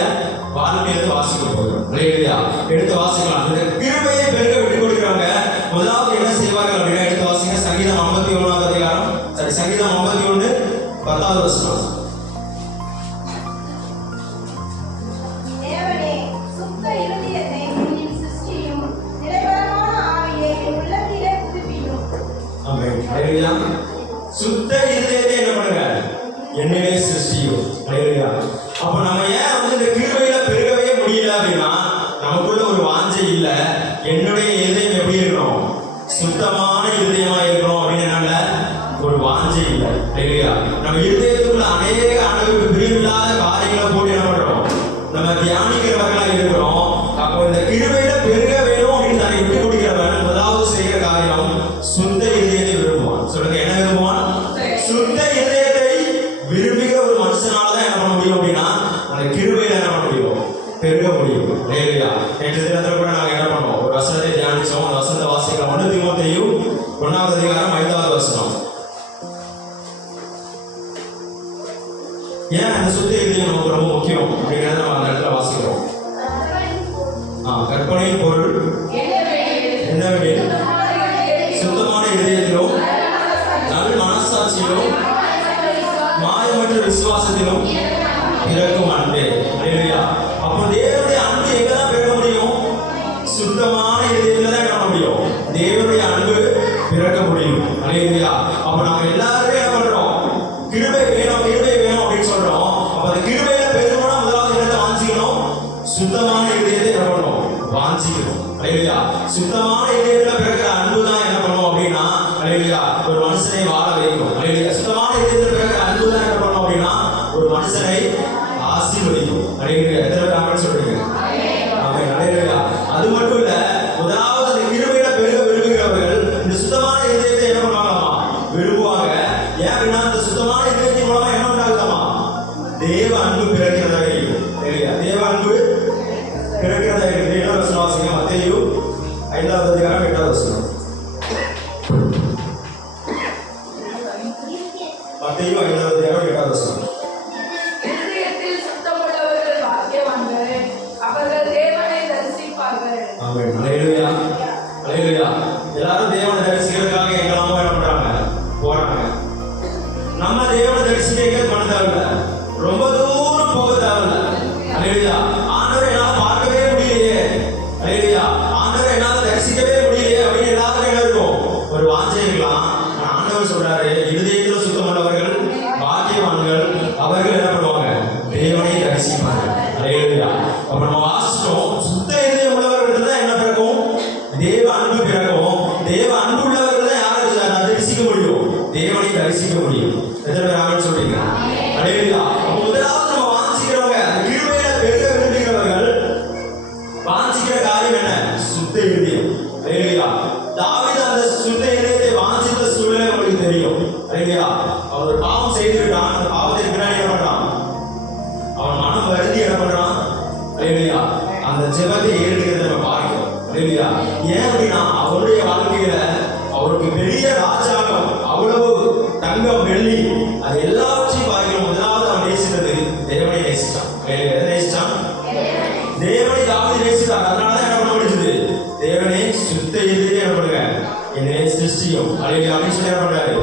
வாழ்க்கையிலிருந்து வாசிக்க போகிறோம். ஹல்லேலூயா. எடுத்து வாசிக்கலாம். இந்த கிருபையை பெருக விட்டுக் கொடுக்கிறவங்க முதலாவது என்ன செய்வார்கள் அப்படின்னா, எடுத்து வாசிங்க. சங்கீதம் சங்கீதம் 51 10வது வசனம். தேவனே, சுத்த இருதயத்தை என்னில் சிருஷ்டியும், நிலைவரமான ஆவியை என் உள்ளத்திலே புதுப்பியும். ஆமென். ஹalleluya. சுத்த இதயத்தை என்ன பண்ணுங்க? என்னிலே சிருஷ்டியும். ஹalleluya. அப்ப நம்ம ஏன் இந்த கிருபையில பெருகவே முடியல அப்படின்னா நமக்குள்ள ஒரு வாஞ்சை இல்ல. என்னுடைய இதயம் எப்படி இருக்கணும்? சுத்தமான இதயமா இருக்கணும் அப்படின்னால ஒரு வாஞ்சை இல்ல. ஹalleluya. நம்ம இதயத்துக்குள்ள அநேக ஆண்டுகளுக்கு பிரிவில்லாத காரியங்களை போட்டு என்ன பண்றோம்? நம்ம தியானிக்கிறவர்களா இருக்கிறோம். அப்போ இந்த கிருபையில பெருக வேணும் அப்படின்னு அதை விட்டு கொடுக்கிறவன் முதலாவது செய்கிற காரியம் சுத்த இதயத்தை விரும்புவான். சொல்லுங்க, என்ன விரும்புவான்? சுத்த இதயத்தை விரும்புகிற ஒரு மனுஷனாலதான் என்ன பண்ண முடியும் அப்படின்னா அந்த கிருபையில என்ன பண்ண முடியும்? பெருக முடியும். ஹalleluya. நேற்று தினத்துல கூட நாங்க என்ன பண்ணோம்? ஒரு வசனத்தை தியானிச்சோம். அந்த வசனத்தை வாசிக்கலாம். 1 தீமோத்தேயு 1வது அதிகாரம் 5வது வசனம். ஏன் அந்த சுத்த இதயம் நமக்கு ரொம்ப முக்கியம் அப்படிங்கிறத நம்ம அந்த இடத்துல வாசிக்கிறோம். கற்பனையின் பொருள் என்னவெனில் சுத்தமான இதயத்திலும் நல் மனசாட்சியிலும் மாயமற்ற விசுவாசத்திலும் பிறக்கும் அன்பே. ஹalleluya. அப்போ தேவனுடைய அன்பு எங்கதான் பிறக்க முடியும்? சுத்தமான இதயத்துல தான் காண முடியும். தேவனுடைய அன்பு பிறக்க முடியும். ஹalleluya. அப்ப நாம எல்லாருமே என்ன பண்றோம்? கிருபை வேணும், கிருபை வேணும் அப்படின்னு சொல்றோம். அப்ப அந்த கிருபையில பெருகணும்னா முதலாவது இடத்தை வாஞ்சிக்கணும். சுத்தமான இதயத்தை என்ன பண்ணணும்? வாஞ்சிக்கணும். ஹalleluya. சுத்தமான இதயத்துல பிறக்கிற அன்பு தான் என்ன பண்ணும் அப்படின்னா ஹalleluya ஒரு மனுஷனை வாழ வைக்கும். ஹalleluya. சுத்தமான இதயத்துல பிறக்கிற அன்பு தான் என்ன பண்ணும் அப்படின்னா ஒரு மனுஷனை ஆசீர்வதிக்கும். ஹalleluya. எத்தனை பேர் ஆமென் சொல்றீங்க? ஆமென். ஹalleluya. அது மட்டும் இல்ல, முதலாவது அந்த கிருபையில பெருக விரும்புகிறவர்கள் இந்த சுத்தமான இதயத்தை என்ன பண்ணுவாங்களாமா? விரும்புவாங்க. ஏன் அப்படின்னா இந்த சுத்தமான இதயத்தின் மூலமா என்ன உண்டாகுதாமா? தேவ அன்பு பிறக்கிறதாக இருக்கும். ஹalleluya. தேவ அன்பு பிறக்கிறதாக இருக்கு. என்ன வசனம் வாசிங்க? மத்தேயு 5வது அதிகாரம் 8வது வசனம். மத்தேயு 5வது அதிகாரம் 8வது வசனம். இருதயத்தில் சுத்தமுள்ளவர்கள் பாக்கியவான்கள், அவர்கள் தேவனை தரிசிப்பார்கள். ஆமென். ஹalleluya. ஹalleluya. எல்லாரும் தேவனை தரிசிக்கிறதுக்காக எங்கெல்லாமோ என்ன பண்றாங்க? போறாங்க. நம்ம தேவனை தரிசிக்க எங்க பண்ண தேவையில்ல, ரொம்ப தூரம் போக தேவையில்ல. ஹalleluya. ஆண்டவரை என்னால பார்க்கவே முடியலையே, ஹalleluya, ஆண்டவரை என்னால தரிசிக்கவே முடியலையே அப்படின்னு எல்லாருக்கும் என்ன இருக்கும்? ஒரு வாஞ்சை இருக்கலாம். ஆனா ஆண்டவர் சொல்றாரு, இருதயத்தில் சுத்தமுள்ளவர்கள் பாக்கியவான்கள், அவர்கள் என்ன பண்ணுவாங்க? தேவனை தரிசிப்பார்கள். ஹalleluya. அப்ப நம்ம வாசிச்சோம், சுத்த இதயம் உள்ளவர்கள் தான் என்ன பிறக்கும்? தேவ அன்பு பிறக்கும். தேவ அன்பு உள்ளவர்கள் தான் யாரை தரிசிக்க முடியும்? தேவனை தரிசிக்க முடியும். எத்தனை பேர் ஆமென் சொல்றீங்க? ஹalleluya. அப்ப முதலாவது நம்ம வாஞ்சிக்கிறவங்க, அந்த கிருபையில பெருக விரும்புகிறவர்கள் வாஞ்சிக்கிற காரியம் என்ன? சுத்த இதயம். ஹalleluya. தாவீது அந்த சுத்த இதயத்தை வாஞ்சித்த சூழ்நிலை உங்களுக்கு தெரியும். ஹalleluya. அவர் ஒரு பாவம் செய்துவிட்டான். அந்த பாவத்திற்கு பின்னாடி என்ன பண்றான்? அவன் மனம் வருந்தி என்ன பண்றான்? ஹalleluya. அந்த ஜெபத்தை ஏறெடுக்கிறத நம்ம பார்க்கிறோம். ஹalleluya. ஏன் அப்படின்னா அவருடைய வாழ்க்கையில அவருக்கு பெரிய ராஜாங்கம், அவ்வளவு தங்கம் வெள்ளி, அது எல்லாவற்றையும் பார்க்கிறோம். முதலாவது அவன் நேசித்தது தேவனை நேசித்தான். எதை நேசித்தான்? தேவனை தாவீது நேசித்தார். அதனாலதான் என்ன பண்ண முடிஞ்சது? தேவனை சுத்த இதயத்தை என்ன பண்ணுங்க? என்னை சிருஷ்டியும். ஹalleluya அப்படின்னு சொல்லி என்ன பண்றாரு?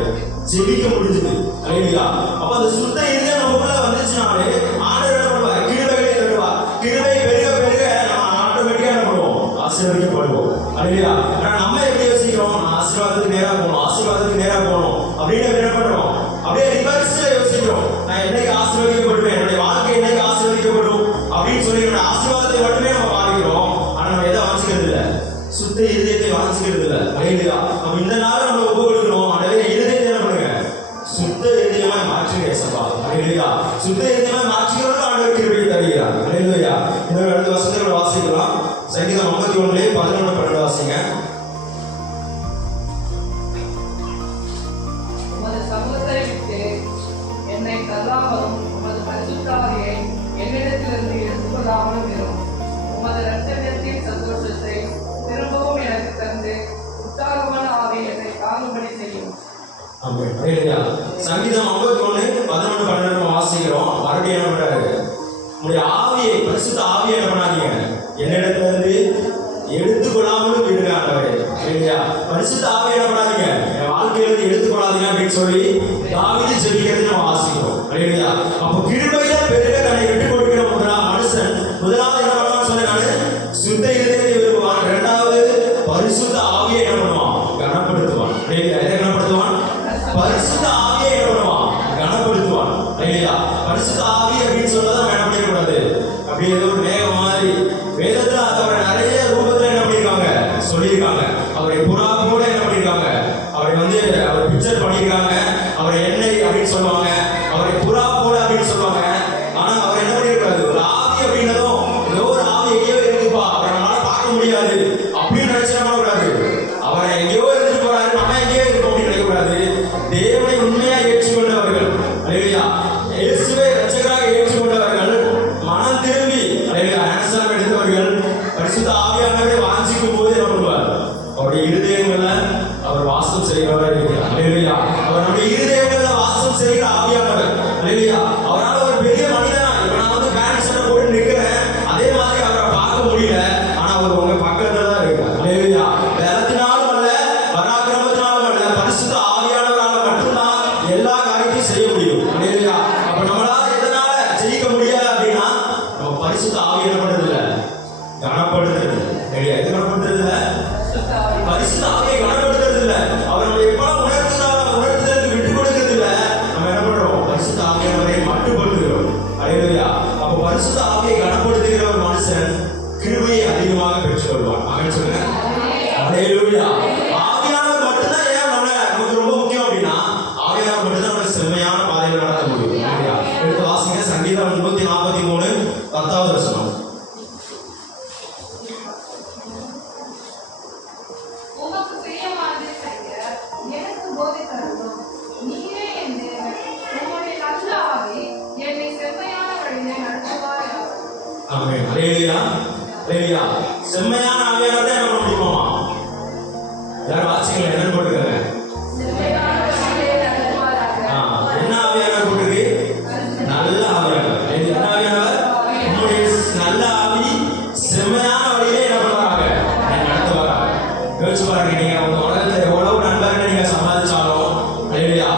ஜெபிக்க முடிஞ்சது. ஹalleluya. அப்ப அந்த சுத்த இதயம் நமக்குள்ள வந்துச்சுனாலே ஆண்டவர் என்ன பண்ணுவார்? கிருபைகளை தருவார். கிருபை பெருக பெருக நம்ம ஆட்டோமேட்டிக்கா என்ன பண்ணுவோம்? ஆசீர்வதிக்கப்படுவோம். ஹalleluya. ஆனா நம்ம எப்படி யோசிக்கிறோம்? நான் ஆசீர்வாதத்துக்கு நேரா போகணும், ஆசீர்வாதத்துக்கு நேரா போகணும் அப்படின்னு என்ன பண்றோம்? அப்படியே ரிவர்ஸ்ல யோசிக்கிறோம். நான் என்னைக்கு ஆசீர்வதிக்கப்படுவேன், என்னுடைய வாழ்க்கை என்னைக்கு ஆசீர்வதிக்கப்படும் அப்படின்னு சொல்லி என்னோட ஆசீர்வாதத்தை மட்டுமே நம்ம பார்க்கிறோம். ஆனா நம்ம எதை வாசிக்கிறது இல்லை? சுத்த இதயத்தை வாசிக்கிறது இல்லை. ஹalleluya. அப்ப இந்த நாள் நம்ம ஒப்பு கொடுக்கிறோம். அதே இதயத்தை என்ன பண்ணுங்க? சுத்த இதயமாய் மாற்றுங்க சபா. ஹalleluya. சுத்த இதயமாய் மாற்றுகிறவர்கள் ஆண்டவர் கிருபை தருகிறார். ஹalleluya. இந்த அடுத்த வசனத்தை வாசிக்கலாம். சங்கீதம் 51 11 12 வாசிங்க. உமது சமூகத்தை விட்டு என்னை தள்ளாமலும் உமது பரிசுத்தாவியை என்னிடத்திலிருந்து எடுத்துக்கொள்ளாமலும் இரும். உமது இரட்சகத்தின் சந்தோஷத்தை திரும்பவும் எனக்கு தந்து உற்சாகமான ஆவி என்னை தாங்கும்படி செய்யும். ஆமென். ஹalleluya. சங்கீதம் 51 11 12 வாசிக்கிறோம். மறுபடியும் என்ன பண்றாரு? உங்களுடைய ஆவியை, பரிசுத்த ஆவியை என்ன பண்ணாதீங்க? என்னிடத்திலிருந்து எடுத்துக்கொள்ளாமலும் விடுங்க ஆண்டவரே. ஹalleluya. பரிசுத்த ஆவியை என்ன பண்ணாதீங்க? என் வாழ்க்கையிலிருந்து எடுத்துக்கொள்ளாதீங்க. அப்படின்னு சொல்லி தாவீது ஜெபிக்கிறது நம்ம வாசிக்கிறோம். அல்லேலூயா. அப்ப கிருபையில பெருக தன்னை விட்டுக் கொடுக்கிற மனுஷன் முதலாவது என்ன பண்ணுவான்னு சொல்லி நானு சுத்த இருதயத்தை விரும்புவான். இரண்டாவது பரிசுத்த ஆவியை என்ன பண்ணுவான்? கனப்படுத்துவான். அல்லேலூயா. எதை கனப்படுத்துவான்? பரிசுத்த ஆவியை என்ன பண்ணுவான்? கனப்படுத்துவான். அல்லேலூயா. பரிசுத்த ஆவி அப்படின்னு சொன்னதை நம்ம என்ன பண்ணிடக்கூடாது, அப்படியே ஏதோ ஒரு மேகம் மாதிரி வேதத்துல அவரை நிறைய ரூபத்துல என்ன பண்ணிருக்காங்க சொல்லியிருக்காங்க. அவரை புறா கூட என்ன பண்ணிருக்காங்க, அவரை அவர் பிக்சர் பண்ணிருக்காங்க. அவரை எண்ணெய் அப்படின்னு சொல்லுவாங்க, அவரை புறா போல அப்படின்னு சொல்லுவாங்க. ஆனா அவர் என்ன பண்ணிருக்காரு, ஒரு ஆவி அப்படின்னதும் ஏதோ ஒரு ஆவி எங்கேயோ இருக்குப்பா, அவரை நம்மளால பார்க்க முடியாது அப்படின்னு நினைச்சு நம்ம கூடாது. அவரை எங்கேயோ இருந்துட்டு போறாரு, நம்ம எங்கேயோ இருக்கோம் அப்படின்னு நினைக்கக்கூடாது. தேவனை உண்மையா ஏற்றுக்கொண்டவர்கள், அல்லேலூயா, இயேசுவை இரட்சகராக ஏற்றுக்கொண்டவர்கள், மனம் திரும்பி அல்லேலூயா ஆன்சர் எடுத்தவர்கள் பரிசுத்த ஆவியானவரை வாஞ்சிக்கும் போது என்ன பண்ணுவார்? அவருடைய இருதயங்கள்ல அவர் வாசம் செய்கிறவராக இருக்கிறார். அல்லேலூயா. அவர் நம்முடைய இருதயங்கள்ல வாசம் செய்கிற ஆவியானவர். அல்லேலூயா. அவரால் ஒரு பெரிய மனிதனா, இப்ப நான் பேண்ட் ஷர்ட் போட்டு நிற்கிறேன், அதே மாதிரி அவரை பார்க்க முடியல, ஆனா அவர் உங்க பக்கத்துல தான் இருக்கிறார். அல்லேலூயா. பலத்தினாலும் அல்ல, பராக்கிரமத்தினாலும் அல்ல, பரிசுத்த ஆவியானவரால மட்டும்தான் எல்லா காரியத்தையும் செய்ய முடியும். அல்லேலூயா. அப்ப நம்மளால எதனால ஜெயிக்க முடியல அப்படின்னா, நம்ம பரிசுத்த ஆவி என்ன பண்றது இல்ல, கனப்படுத்துறது இல்ல. எது கனப்படுத்துறது இல்ல? பரிசுத்த ஆவியை கனப்படுத்துறது இல்ல. அவர் நம்ம எப்ப உணர்த்துறதுக்கு விட்டு கொடுக்கிறது இல்ல. நம்ம என்ன பண்றோம்? பரிசுத்த ஆவியானவரை மட்டுப்படுத்துகிறோம். அல்லேலூயா. அப்ப பரிசுத்த ஆவியை கனப்படுத்துகிற ஒரு மனுஷன் கிருபையை அதிகமாக பெற்றுக் கொள்வார். ஆமென் சொல்லுங்க. அல்லேலூயா. ஆவியானவர் மட்டும்தான் ஏன் நமக்கு ரொம்ப முக்கியம் அப்படின்னா, ஆவியானவர் மட்டும்தான் நம்ம செம்மையான பாதையில் நடத்த முடியும். அல்லேலூயா. எடுத்து வாசிங்க சங்கீதம் 143 10வது வசனம். உமக்கு பிரியமானதை செய்ய எனக்கு போதி தருவோம். நீரே என் தேவன். உம்முடைய நல்ல ஆவி என்னை செம்மையான வழியிலே நடத்துவாயாக. ஆமென். அல்லேலூயா. அல்லேலூயா. செம்மையான ஆவியானவரை என்ன பண்ண முடியுமா? எல்லாரும் வாசிக்கலாம், என்னன்னு போட்டுக்கங்க. செம்மையான வழியிலே நடத்துவாயாக. என்ன ஆவியானவர் போட்டுருக்கு? நல்ல ஆவியானவர். என்ன ஆவியானவர்? உம்முடைய நல்ல ஆவி செம்மையான வழியிலே என்ன பண்ணுவாங்க? நடத்துவாங்க. யோசிச்சு பாருங்க, நீங்க உங்க உலகத்துல எவ்வளவு நண்பர்கள் நீங்க சம்பாதிச்சாலும் அல்லேலூயா,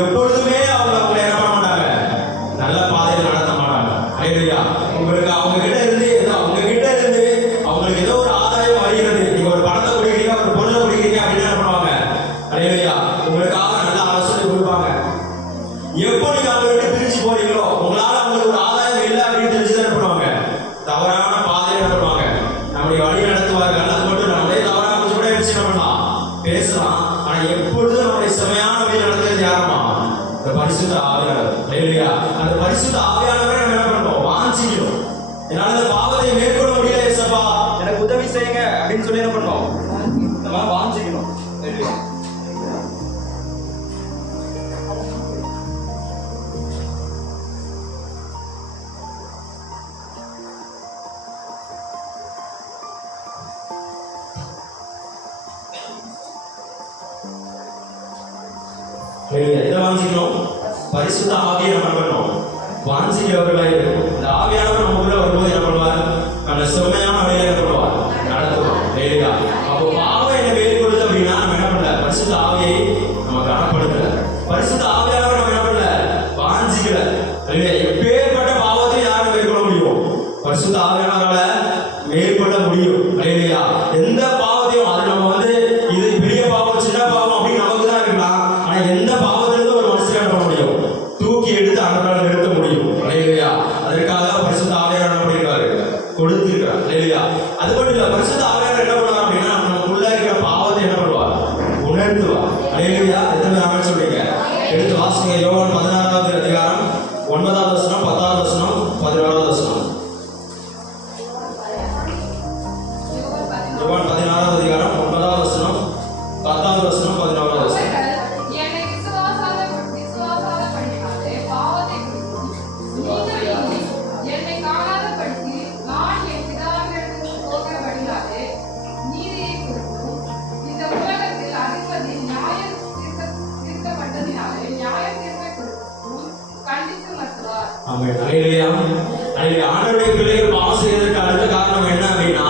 எப்பொழுதுமே அவங்க என்ன பண்ண மாட்டாங்க? நல்ல பாதையில் நடத்த மாட்டாங்க. அல்லேலூயா. உங்களுக்கு அவங்க கிட்ட இருந்து அவங்களுக்கு ஏதோ ஒரு ஆதாயம் வருகிறது. நீங்க ஒரு பணத்தை குடிக்கிறீங்க, ஒரு பொருளை குடிக்கிறீங்க அப்படின்னு என்ன பண்ணுவாங்க? அல்லேலூயா, உங்களுக்காக நல்ல ஆலோசனை கொடுப்பாங்க. எப்போ நீங்க அவங்க விட்டு பிரிஞ்சு போறீங்களோ, உங்களால அவங்களுக்கு ஒரு ஆதாயம் இல்லை அப்படின்னு தெரிஞ்சுதான் என்ன பண்ணுவாங்க? தவறான பாதையில் என்ன பண்ணுவாங்க? நம்முடைய வழி நடத்துவார்கள். அது மட்டும் நம்மளே தவறான கொஞ்சம் கூட என்ன பண்ணலாம், பேசலாம். ஆனா எப்பொழுதும் நம்முடைய செம்மையான வழி நடத்துறது யாருமா? இந்த பரிசுத்த ஆவியானவர். அல்லேலூயா. அந்த பரிசுத்த ஆவியானவரை நம்ம என்ன பண்றோம்? வாஞ்சிக்கிறோம். என்னால இந்த பாவத்தை மேற்கொள்ள முடியல ஏசப்பா, எனக்கு உதவி செய்யுங்க அப்படின்னு சொல்லி என்ன பண்ணோம்? நம்ம வாஞ்சிக்கணும். அல்லேலூயா. எதை வாஞ்சிக்கணும்? பரிசுத்த ஆவியை நம்ம பண்ணணும், வாஞ்சிக்கிறவர்களாக இருக்கும். இந்த ஆவியானவர் நம்ம உள்ள வரும்போது என்ன பண்ணுவார்? அந்த செம்மையான வழியை என்ன பண்ணுவார்? நடத்துவார். அல்லேலூயா. அப்போ பாவம் என்ன வெளிப்படுது அப்படின்னா, நம்ம என்ன பண்ணல? பரிசுத்த ஆவியை நம்ம கனப்படுத்தல. பரிசுத்த ஆவியானவர் நம்ம என்ன பண்ணல? வாஞ்சிக்கல. அல்லேலூயா. எப்பேற்பட்ட பாவத்தை யாரும் மேற்கொள்ள முடியும்? பரிசுத்த ஆவியானவரால மேற்கொள்ள முடியும். அல்லேலூயா. எந்த பாவத்தையும், அது நம்ம இது பெரிய பாவம் சின்ன பாவம் அப்படின்னு நமக்கு தான் இருக்கலாம். ஆனா எந்த பாவத்திலிருந்து ஒரு மனுஷன் என்ன பண்ண முடியும்? தூக்கி எடுத்து அன்றாட நிறுத்த முடியும். அல்லேலூயா. அதற்காக பரிசுத்த ஆவியானவர் என்ன பண்ணிருக்காரு? கொடுத்திருக்கிறார். அல்லேலூயா. அது மட்டும் இல்ல, பரிசுத்த ஆவியானவர் என்ன பண்ணுவார் அப்படின்னா, நமக்குள்ள இருக்கிற பாவத்தை என்ன பண்ணுவார்? உணர்த்துவார். அல்லேலூயா. எத்தனை நாம சொல்றீங்க? எடுத்து வாசிங்க. யோவான் 16வது அதிகாரம் 9வது வசனம், 10வது வசனம், 11வது வசனம். யோவான் 16வது அதிகாரம் 9வது வசனம், 10வது வசனம், 11வது வசனம். என்னை விசுவாசாதபடினாலே பாவத்தை குறித்தும், நீங்கள் என்னை காணாதபடிக்கு நான் என் பிதாவினிடத்திற்கு போகிறபடினாலே நீதியை குறித்தும், இந்த உலகத்தில் அதிபதி நியாயம் தீர்க்கப்பட்டதினாலே நியாய தீர்ப்பை குறித்தும் கண்டித்து மறுத்தார். ஆமென். அல்லேலூயா. அல்லேலூயா. ஆண்டவருடைய பிள்ளைகள் பாவம் செய்வதற்கு அடுத்த காரணம் என்ன அப்படின்னா,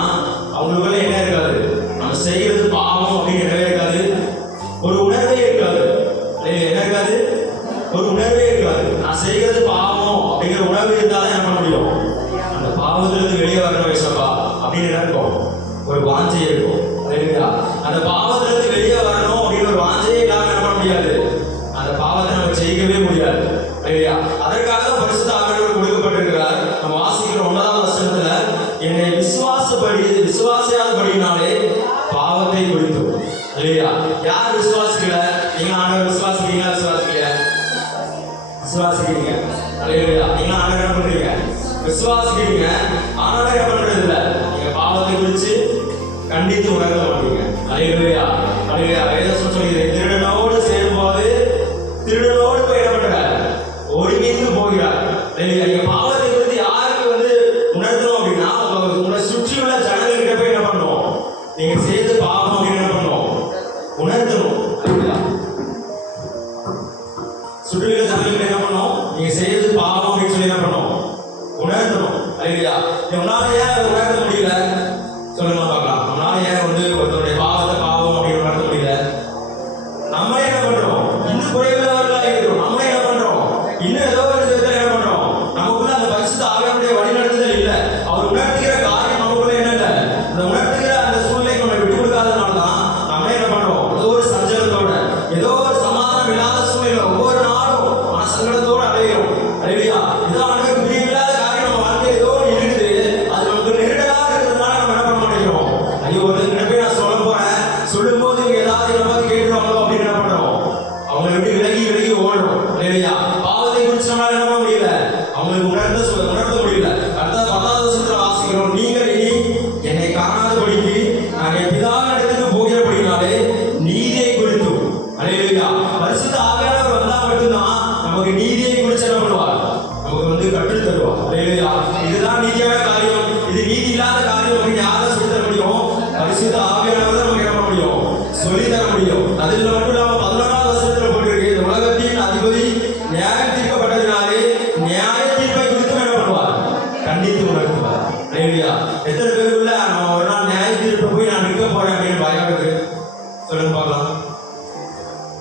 அவங்களுக்குள்ள என்ன இருக்காது? நம்ம செய்யறது பாவம் அப்படின்னு என்னவே இருக்காது, ஒரு உணர்வே இருக்காது. என்ன இருக்காது? ஒரு உணர்வே இருக்காது. நான் செய்கிறது பாவம் அப்படிங்கிற உணர்வு இருந்தாலும் என்ன பண்ண முடியும்? அந்த பாவத்திலிருந்து வெளியே வரணும் ஏசப்பா அப்படின்னு என்ன இருக்கும்? ஒரு வாஞ்சை இருக்கும். அந்த பாவத்திலிருந்து வெளியே வரணும் அப்படின்னு ஒரு வாஞ்சையே இல்லாம என்ன பண்ண முடியாது? அந்த பாவத்தை நம்ம செய்யவே முடியாது. அதற்காக பரிசுத்த ஆவியானவர் கொடுக்கப்பட்டிருக்கிறார். நம்ம வாசிக்கிற 9வது வசனத்துல, என்னை விசுவாசியாதபடியினாலே பாவத்தை குறித்தோம். இல்லையா? யார் விசுவாசிக்கல? நீங்க ஆண்டவர் விசுவாசிக்கிறீங்களா? விசுவாசிக்கிறீங்க. அல்லேலூயா. நீங்க ஆண்டவர் என்ன பண்றீங்க? விசுவாசிக்கிறீங்க. ஆண்டவர் என்ன பண்றது இல்ல? நீங்க பாவத்தை குறித்து கண்டித்து உணர மாட்டீங்க. அல்லேலூயா. அல்லேலூயா. வேதம் சொல்லுகிறது, திருடனோடு சேரும்போது திருடனோடு போய் என்ன பண்றார்? ஒருங்கிணைந்து போகிறார். அல்லேலூயா. நீங்க பாவத்தை குறித்து யாருக்கு உணர்த்தணும் அப்படின்னா, உங்களை சுற்றியுள்ள ஜனங்கள்கிட்ட போய் என்ன பண்ணணும்? நீங்க செய்து பாவம் அப்படின்னு என்ன பண்ணணும்? உணர்த்தணும். சுற்றியுள்ள ஜனங்கள்கிட்ட என்ன பண்ணணும்? நீங்க செய்து பாவம் அப்படின்னு சொல்லி என்ன பண்ணணும்? உணர்த்தணும். அல்லேலூயா. நம்மளால ஏன் உணர்த்த முடியல? சொல்லுங்க பார்க்கலாம். நம்மளால ஏன் ஒருத்தருடைய பாவத்தை பாவம் அப்படின்னு உணர்த்த முடியல? நம்மளே என்ன பண்றோம்? இன்னும் குறைவுள்ளவர்களா இருக்கிறோம். நம்மளே என்ன பண்றோம்? இன்னும் ஏதோ ஒரு விதத்துல என்ன பண்றோம்? நமக்குள்ள அந்த பரிசுத்த ஆவியானுடைய வழிநடத்துதல் இல்ல. அவர் உணர்த்துகிற காரியம் நமக்குள்ள என்ன இல்ல? அந்த உணர்த்துகிற அந்த சூழ்நிலைக்கு நம்ம விட்டு கொடுக்காதனாலதான் நம்மளே என்ன பண்றோம்? ஏதோ ஒரு சஞ்சலத்தோட, ஏதோ ஒரு சமாதானம் இல்லாத சூழ்நிலை ஒவ்வொரு நாளும் மனசங்கடத்தோடு அடைகிறோம். அல்லேலூயா. இதான் நமக்கு பிரியமில்லாத காரியம் நம்ம வாழ்க்கையில் ஏதோ இருக்குது. அது நமக்கு நெருடலா இருக்கிறதுனால நம்ம என்ன பண்ண மாட்டேங்கிறோம்? ஐயோ, ஒருத்தங்கிட்ட போய் நான் சொல்ல போறேன், சொல்லும் போது இவங்க ஏதாவது என்ன பார்த்து கேட்டுருவாங்களோ அப்படின்னு என்ன பண்றோம்? அவங்களை விட்டு விலகி விலகி ஓடுறோம். இல்லையா? பாவத்தை குறித்து நம்மளால என்ன பண்ண முடியல? அவங்களுக்கு உணர்த்த முடியல. அடுத்த 10வது வசனத்துல வாசிக்கிறோம், நீங்கள் இனி என்னை காணாதபடிக்கு நான் என் பிதாவின் இடத்துக்கு போகிறபடினாலே நீதியை குறித்தும். அல்லேலூயா. பரிசுத்த ஆவியானவர் வந்தா மட்டும்தான் நமக்கு நீதியை குறித்து என்ன பண்ணுவார்? நமக்கு கற்றுத் தருவார். அல்லேலூயா. இதுதான் நீதியான காரியம், இது நீதி இல்லாத காரியம் அப்படின்னு யாரை சொல்லி தர முடியும்? பரிசுத்த ஆவியானவர் நமக்கு என்ன பண்ண முடியும்? சொல்லி தர முடியும். அதில் மட்டும் இல்லாம 11வது வசனத்துல போட்டிருக்கு, இந்த உலகத்தின் அதிபதி நியாயம் தீர்க்கப்பட்டதினாலே நியாய தீர்ப்பை குறித்து என்ன பண்ணுவார்? கண்டித்து உணர்த்துவார். அல்லேலூயா. எத்தனை பேருக்குள்ள நம்ம ஒரு நாள் நியாய தீர்ப்பை போய் நான் நிற்க போறேன் அப்படின்னு பயம் இருக்கு? சொல்லுங்க பார்க்கலாம்.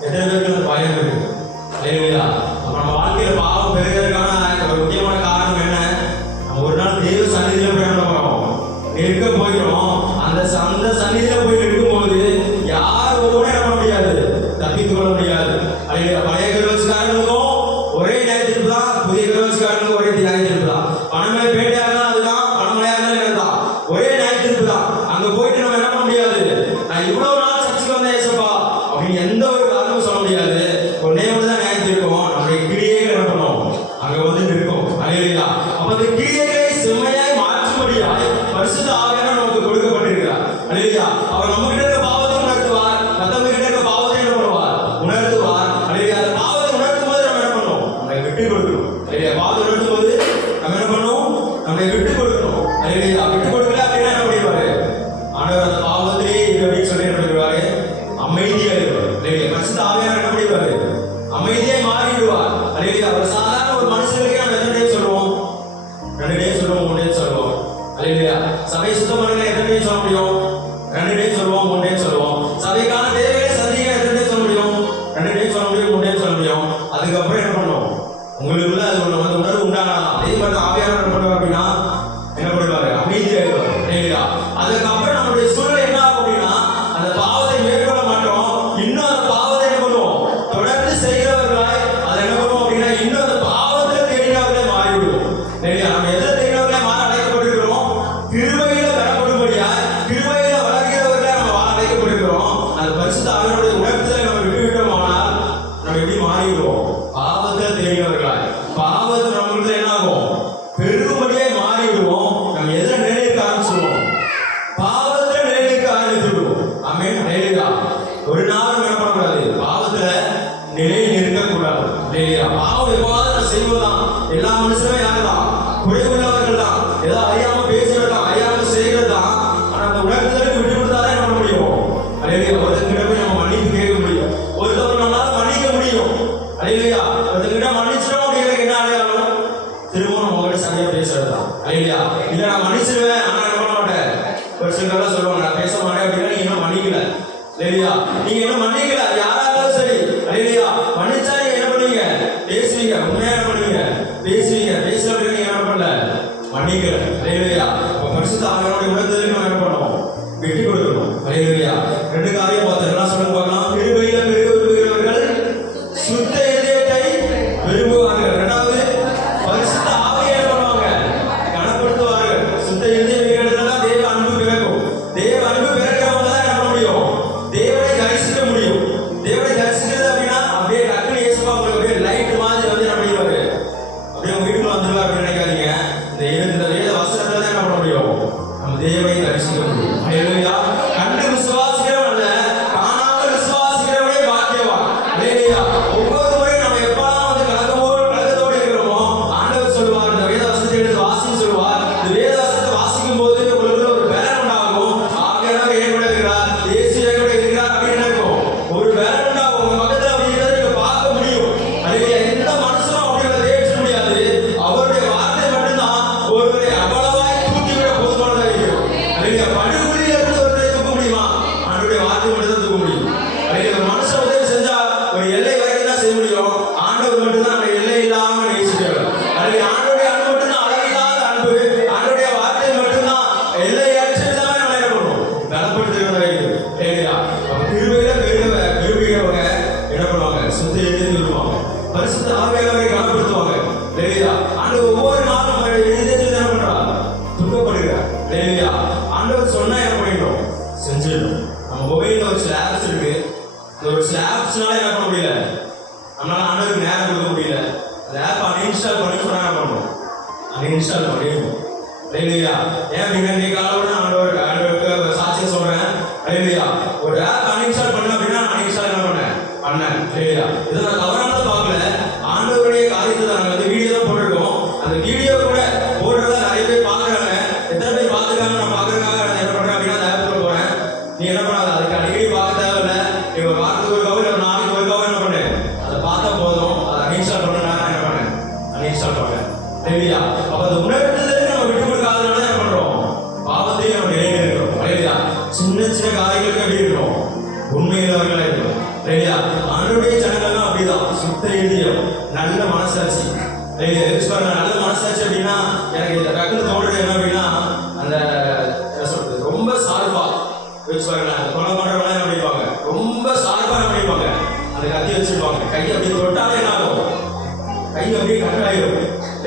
எத்தனை பேருக்கு அந்த பயம் இருக்கு? அல்லேலூயா. அப்ப நம்ம வாழ்க்கையில பாவம் பெருகிறதுக்கான ஒரு முக்கியமான காரணம் என்ன? நம்ம ஒரு நாள் தேவ சந்நிதியில போய் என்ன போறோம்? நிற்க போகிறோம். அந்த சந்நிதியில போய் நிற்கும் போது யார் ஒருவரும் என்ன பண்ண முடியாது? தப்பித்துக் கொள்ள முடியாது. அல்லேலூயா. பழைய கருவச்சிக்காரங்களுக்கும் ஒரே நியாய தீர்ப்பு தான், புதிய கருவச்சிக்காரங்களுக்கும் ஒரே நியாய தீர்ப்பு தான். பணமலை பேட்டையா இருந்தா அதுதான், பணமலையா இருந்தாலும் என்னதான், ஒரே நியாய தீர்ப்பு தான். அங்க போயிட்டு நம்ம என்ன பண்ண முடியாது? நான் இவ்வளவு நாள் சர்ச்சுக்கு வந்தேன் ஏசப்பா அப்படின்னு எந்த ஒரு காரணமும் சொல்ல முடியாது. ஒன்னே ஒன்றுதான் நியாய தீர்க்கும், நம்முடைய கிரியைகள் என்ன பண்ணும்? அங்க நிற்கும். அல்லேலூயா. அப்ப அந்த கிரியைகளை செம்மையாய் மாற்றும்படியாய் பரிசுத்த ஆவியானவர் நமக்கு கொடுக்கப்பட்டிருக்கிறார். அல்லேலூயா. அவர் நம்ம கிட்ட இருக்க பாவத்தை உணர்த்துவார், மற்றவங்க கிட்ட இருக்க பாவத்தை என்ன பண்ணுவார்? உணர்த்துவார். அல்லேலூயா. அந்த பாவத்தை உணர்த்தும் போது நம்ம என்ன பண்ணணும்? நம்மை விட்டு கொடுக்கணும். அல்லேலூயா. பாவத்தை உணர்த்தும் போது நம்ம என்ன பண்ணணும்? நம்மை விட்டு கொடுக்கணும். அல்லேலூயா. விட்டு கொடுக்கல அப்படின்னா என்ன பண்ணிடுவாரு? ஆண்டவர் அந்த பாவத்திலே அப்படின்னு சொல்லி என்ன பண்ணிடுவாரு? அமைதியா இருப்பார். அல்லேலூயா. பரிசுத்த ஆவியானவர் என்ன பண்ணிடுவாரு? அமைதியை மாறிடுவார். அல்லேலூயா. ஒரு சாதாரண ஒரு மனுஷனுக்கே நம்ம எத்தனை டைம் சொல்லுவோம்? 2 டைம் சொல்லுவோம், 3 டைம் சொல்லுவோம். அல்லேலூயா. சபை சுத்தம் பண்ணுங்க எத்தனை டைம் சொல்ல முடியும்? 2 டைம் சொல்லுவோம், 3 டைம் சொல்லுவோம். சபைக்கான தேவைகளை சந்திக்க எத்தனை டைம் சொல்ல முடியும்? 2 டைம் சொல்ல முடியும், 3 டைம் சொல்ல முடியும். அதுக்கப்புறம் என்ன பண்ணுவோம்? உங்களுக்குள்ள அது உணர்வு உண்டானா அதே மாதிரி ஆவியானவர் என்ன பண்ணுவார் அப்படின்னா என்ன பண்ணுவாரு? அமைதியாயிடுவார். அல்லேலூயா. அதுக்கப்புறம் நம்மளுடைய சூழ்நிலை என்ன ஆகும் அப்படின்னா, அந்த பாவத்தை மேற்கொள்ள மாட்டோம். இன்னும் அந்த பாவத்தை என்ன பண்ணுவோம்? தொடர்ந்து செய்கிறவர்களாய் அதை என்ன பண்ணுவோம் அப்படின்னா, இன்னும் அந்த பாவத்தை தேடினவர்களே மாறிவிடுவோம். அல்லேலூயா. நம்ம எதை தேடினவர்களே மாற அழைக்கப்பட்டிருக்கிறோம்? கிருபையில வரப்படும்படியாய், கிருபையில வளர்கிறவர்களே நம்ம வாழ அழைக்கப்பட்டிருக்கிறோம். அந்த பரிசுத்த ஆவியானவருடைய உணர்த்துதலை நம்ம விட்டுவிட்டோமானால் நம்ம எப்படி மாறிடுவோம்? பாவத்தை தேடினவர்களாய். பாவத்தை நம்மளுக்கு என்ன ஆகும்? பெருகும்படியாய் மாறிவிடுவோம். நம்ம எதில் நிலைநிற்க ஆரம்பிச்சிடுவோம்? பாவத்துல நிலைநிற்க ஆரம்பித்துவிடுவோம். ஆமென். அல்லேலூயா. ஒரு நாளும் என்ன பண்ணக்கூடாது? பாவத்துல நிலை நிற்க கூடாது. அல்லேலூயா. பாவம் எப்போவாவது நான் செய்வதுதான். எல்லா மனுஷனும் யாருதான்? குறைவுள்ளவர்கள் தான். ஏதோ அறியாம பேசுறதுதான், அறியாம செய்யறதுதான். ஆனா அந்த உலகத்திற்கு விட்டு கொடுத்தாதான் என்ன பண்ண முடியும்? அல்லேலூயா. ஒருத்தங்கிட்ட போய் நம்ம மன்னிப்பு கேட்க முடியும். ஒருத்தவங்க நம்மளால மன்னிக்க முடியும். அல்லேலூயா. ஒருத்தங்கிட்ட மன்னிச்சிடும் அப்படிங்கிற என்ன அடையாளம்? திரும்ப நம்ம கிட்ட சரியா பேசுறதுதான். அல்லேலூயா. இல்ல நான் மன்னிச்சிருவேன், ஆனா என்ன பண்ண மாட்டேன். ஒரு சிலர் சொல்லுவாங்க, நான் பேச மாட்டேன் அப்படின்னா நீங்க இன்னும் மன்னிக்கல. அல்லேலூயா. நீங்க இன்னும் மன்னிக்கல, யாரா இருந்தாலும் சரி. அல்லேலூயா. மன்னிச்சா நீங்க என்ன பண்ணுவீங்க? மன்னிக்கிறேன். ஹalleluya. பரிசுத்த ஆவியானவருடைய உணர்தலுக்கு நம்ம என்ன பண்ணணும்? விட்டு கொடுக்கணும். ஹalleluya. ரெண்டு காரியம் பார்த்தோம். எல்லாம் சொல்லுங்க பார்க்கலாம். கிருபையில பெருக விரும்புகிறவர்கள் சுத்த இதயத்தை விரும்புவார்கள். இரண்டாவது பரிசுத்த ஆவியை என்ன பண்ணுவாங்க? கனப்படுத்துவார்கள். சுத்த இதயம் இருக்கிறதுனால தேவ அன்பு பிறக்கும். தேவ அன்பு பிறக்கிறவங்க தான் என்ன பண்ண முடியும்? தேவனை தரிசிக்க முடியும். தேவனை தரிசிக்கிறது அப்படின்னா அப்படியே டக்குனு இயேசுவா உங்களுக்கு அப்படியே லைட் மாதிரி வந்து என்ன பண்ணிடுவாரு? அப்படியே உங்க வீட்டுக்கு வந்துருவார் அப்படின்னு நினைக்காதீங்க. இந்த வேத வசனத்துல தான் என்ன பண்ண முடியும்? நம்ம தேவனை தரிசிக்க முடியும். ஹalleluya. கண்டு விசுவாசிக்கிறவன் அல்ல, காணாமல் விசுவாசிக்கிறவனே பாக்கியவான். ஹalleluya. ஒவ்வொரு முறை நம்ம எப்பலாம் வந்து கலக்கத்தோடு இருக்கிறோமோ ஆண்டவர் சொல்லுவார், இந்த வேத வசனத்தை எடுத்து வாசின்னு சொல்லுவார். இந்த வேத வசனத்தை வாசிக்கும் போது உங்களுக்கு ஒரு பலன் உண்டாகும். ஆகியவர் ஏற்பட இருக்கிறார், இயேசு ஏற்பட இருக்கிறார் அப்படின்னு இருக்கும். ஒரு பலன் உண்டாகும். உங்க பக்கத்துல அப்படி இருக்கிறத நீங்க பார்க்க முடியும். ஹalleluya. எந்த மனுஷனும் அப்படி அதை ஏற்ற முடியாது. அவருடைய வார்த்தை மட்டும்தான் ஒருவரை அவ்வளவாய் தூக்கிவிட போதுமானதாக இருக்கும். ஹalleluya. படுகுழியில இருந்து ஒருவரை தூக்க முடியுமா? ஆண்டவருடைய வார்த்தை மட்டும் தான் தூக்க முடியும். ஹalleluya. ஒரு மனுஷன் உதவி செஞ்சா ஒரு எல்லை வரைக்கும் தான் செய்ய முடியும். ஆண்டவர் மட்டும்தான் நம்ம எல்லை இல்லாம நேசிக்கிறவர். ஹalleluya. ஆண்டவருடைய அன்பு மட்டும்தான் அளவில்லாத அன்பு. ஆண்டவருடைய வார்த்தை மட்டும்தான் எல்லையற்றதாக நம்ம என்ன பண்ணுவோம்? பலப்படுத்துகிறவராக இருக்கும். ஹalleluya. கிருபையில விரும்புகிறவங்க என்ன பண்ணுவாங்க? சுத்த எழுதி விரும்புவாங்க. பரிசுத்த ஆவியானவரை கனப்படுத்துவாங்க. ஹalleluya. ஆண்டவர் ஒவ்வொரு நாளும் நம்ம இதயத்தில் என்ன பண்றார்? துக்கப்படுகிறார். ஹalleluya. ஆண்டவர் சொன்னா என்ன பண்ணிடணும்? செஞ்சிடணும். நம்ம மொபைல்ல ஒரு சில ஆப்ஸ் இருக்கு. இந்த ஒரு சில ஆப்ஸ்னால என்ன பண்ண முடியல? நம்மளால ஆண்டவருக்கு நேரம் கொடுக்க முடியல. அந்த ஆப் அன்இன்ஸ்டால் பண்ணி சொன்னா என்ன பண்ணணும்? அன்இன்ஸ்டால் பண்ணிடணும். ஹalleluya. ஏன் அப்படின்னா நீ காலோட ஆண்டவருக்கு சாட்சியம் சொல்றேன். ஹalleluya. ஒரு ஆப் அன்இன்ஸ்டால் பண்ண அப்படின்னா அன்இன்ஸ்டால் என்ன பண்ணேன்? ஹalleluya. இதை நான் தவறானதை பார்க்கல. ஆண்டவருடைய காரியத்தை நாங்கள் வந்து வீடியோ தான் போட்டிருக்கோம். அந்த வீடியோ கூட போடுறதா நிறைய பேர் பார்க்குறாங்க. எத்தனை பேர் பார்த்துருக்காங்க? நான் பார்க்குறதுக்காக நான் என்ன பண்ணுறேன் அப்படின்னா அந்த ஆப்புக்குள்ள போகிறேன். நீ என்ன பண்ணாத, அதுக்கு அடிக்கடி பார்க்க தேவையில்லை. நீ ஒரு வாரத்துக்கு ஒருக்காவோ இல்லை ஒரு நாளைக்கு ஒருக்காவோ என்ன பண்ணு, அதை பார்த்தா போதும். அதை அன்இன்ஸ்டால் பண்ண நான் என்ன பண்ணேன்? அன்இன்ஸ்டால் பண்ணேன். ஹalleluya. அப்போ அந்த உணர்வுதலுக்கு நம்ம விட்டு கொடுக்காதனால என்ன பண்ணுறோம்? பாவத்தையும் நம்ம நிலையில் இருக்கிறோம். ஹalleluya. சின்ன சின்ன காரியங்களுக்கு எப்படி இருக்கிறோம்? உண்மையிலவர்களாக இருக்கிறோம். ஹalleluya. ஆண்டவருடைய ஜனங்கள்லாம் அப்படிதான். சுத்த இதயம், நல்ல மனசாட்சி. நல்ல மனசாட்சி அப்படின்னா எனக்கு இந்த டக்குனு தோன்றது என்ன அப்படின்னா அந்த என்ன சொல்றது, ரொம்ப சார்பா வச்சுப்பாங்க. அந்த கொலை பண்றவங்க என்ன பண்ணிப்பாங்க? ரொம்ப சார்பா என்ன பண்ணிப்பாங்க? அந்த கத்தி வச்சிருப்பாங்க. கை அப்படியே தொட்டாலே என்ன ஆகும்? கை அப்படியே கட்டாயிரும்.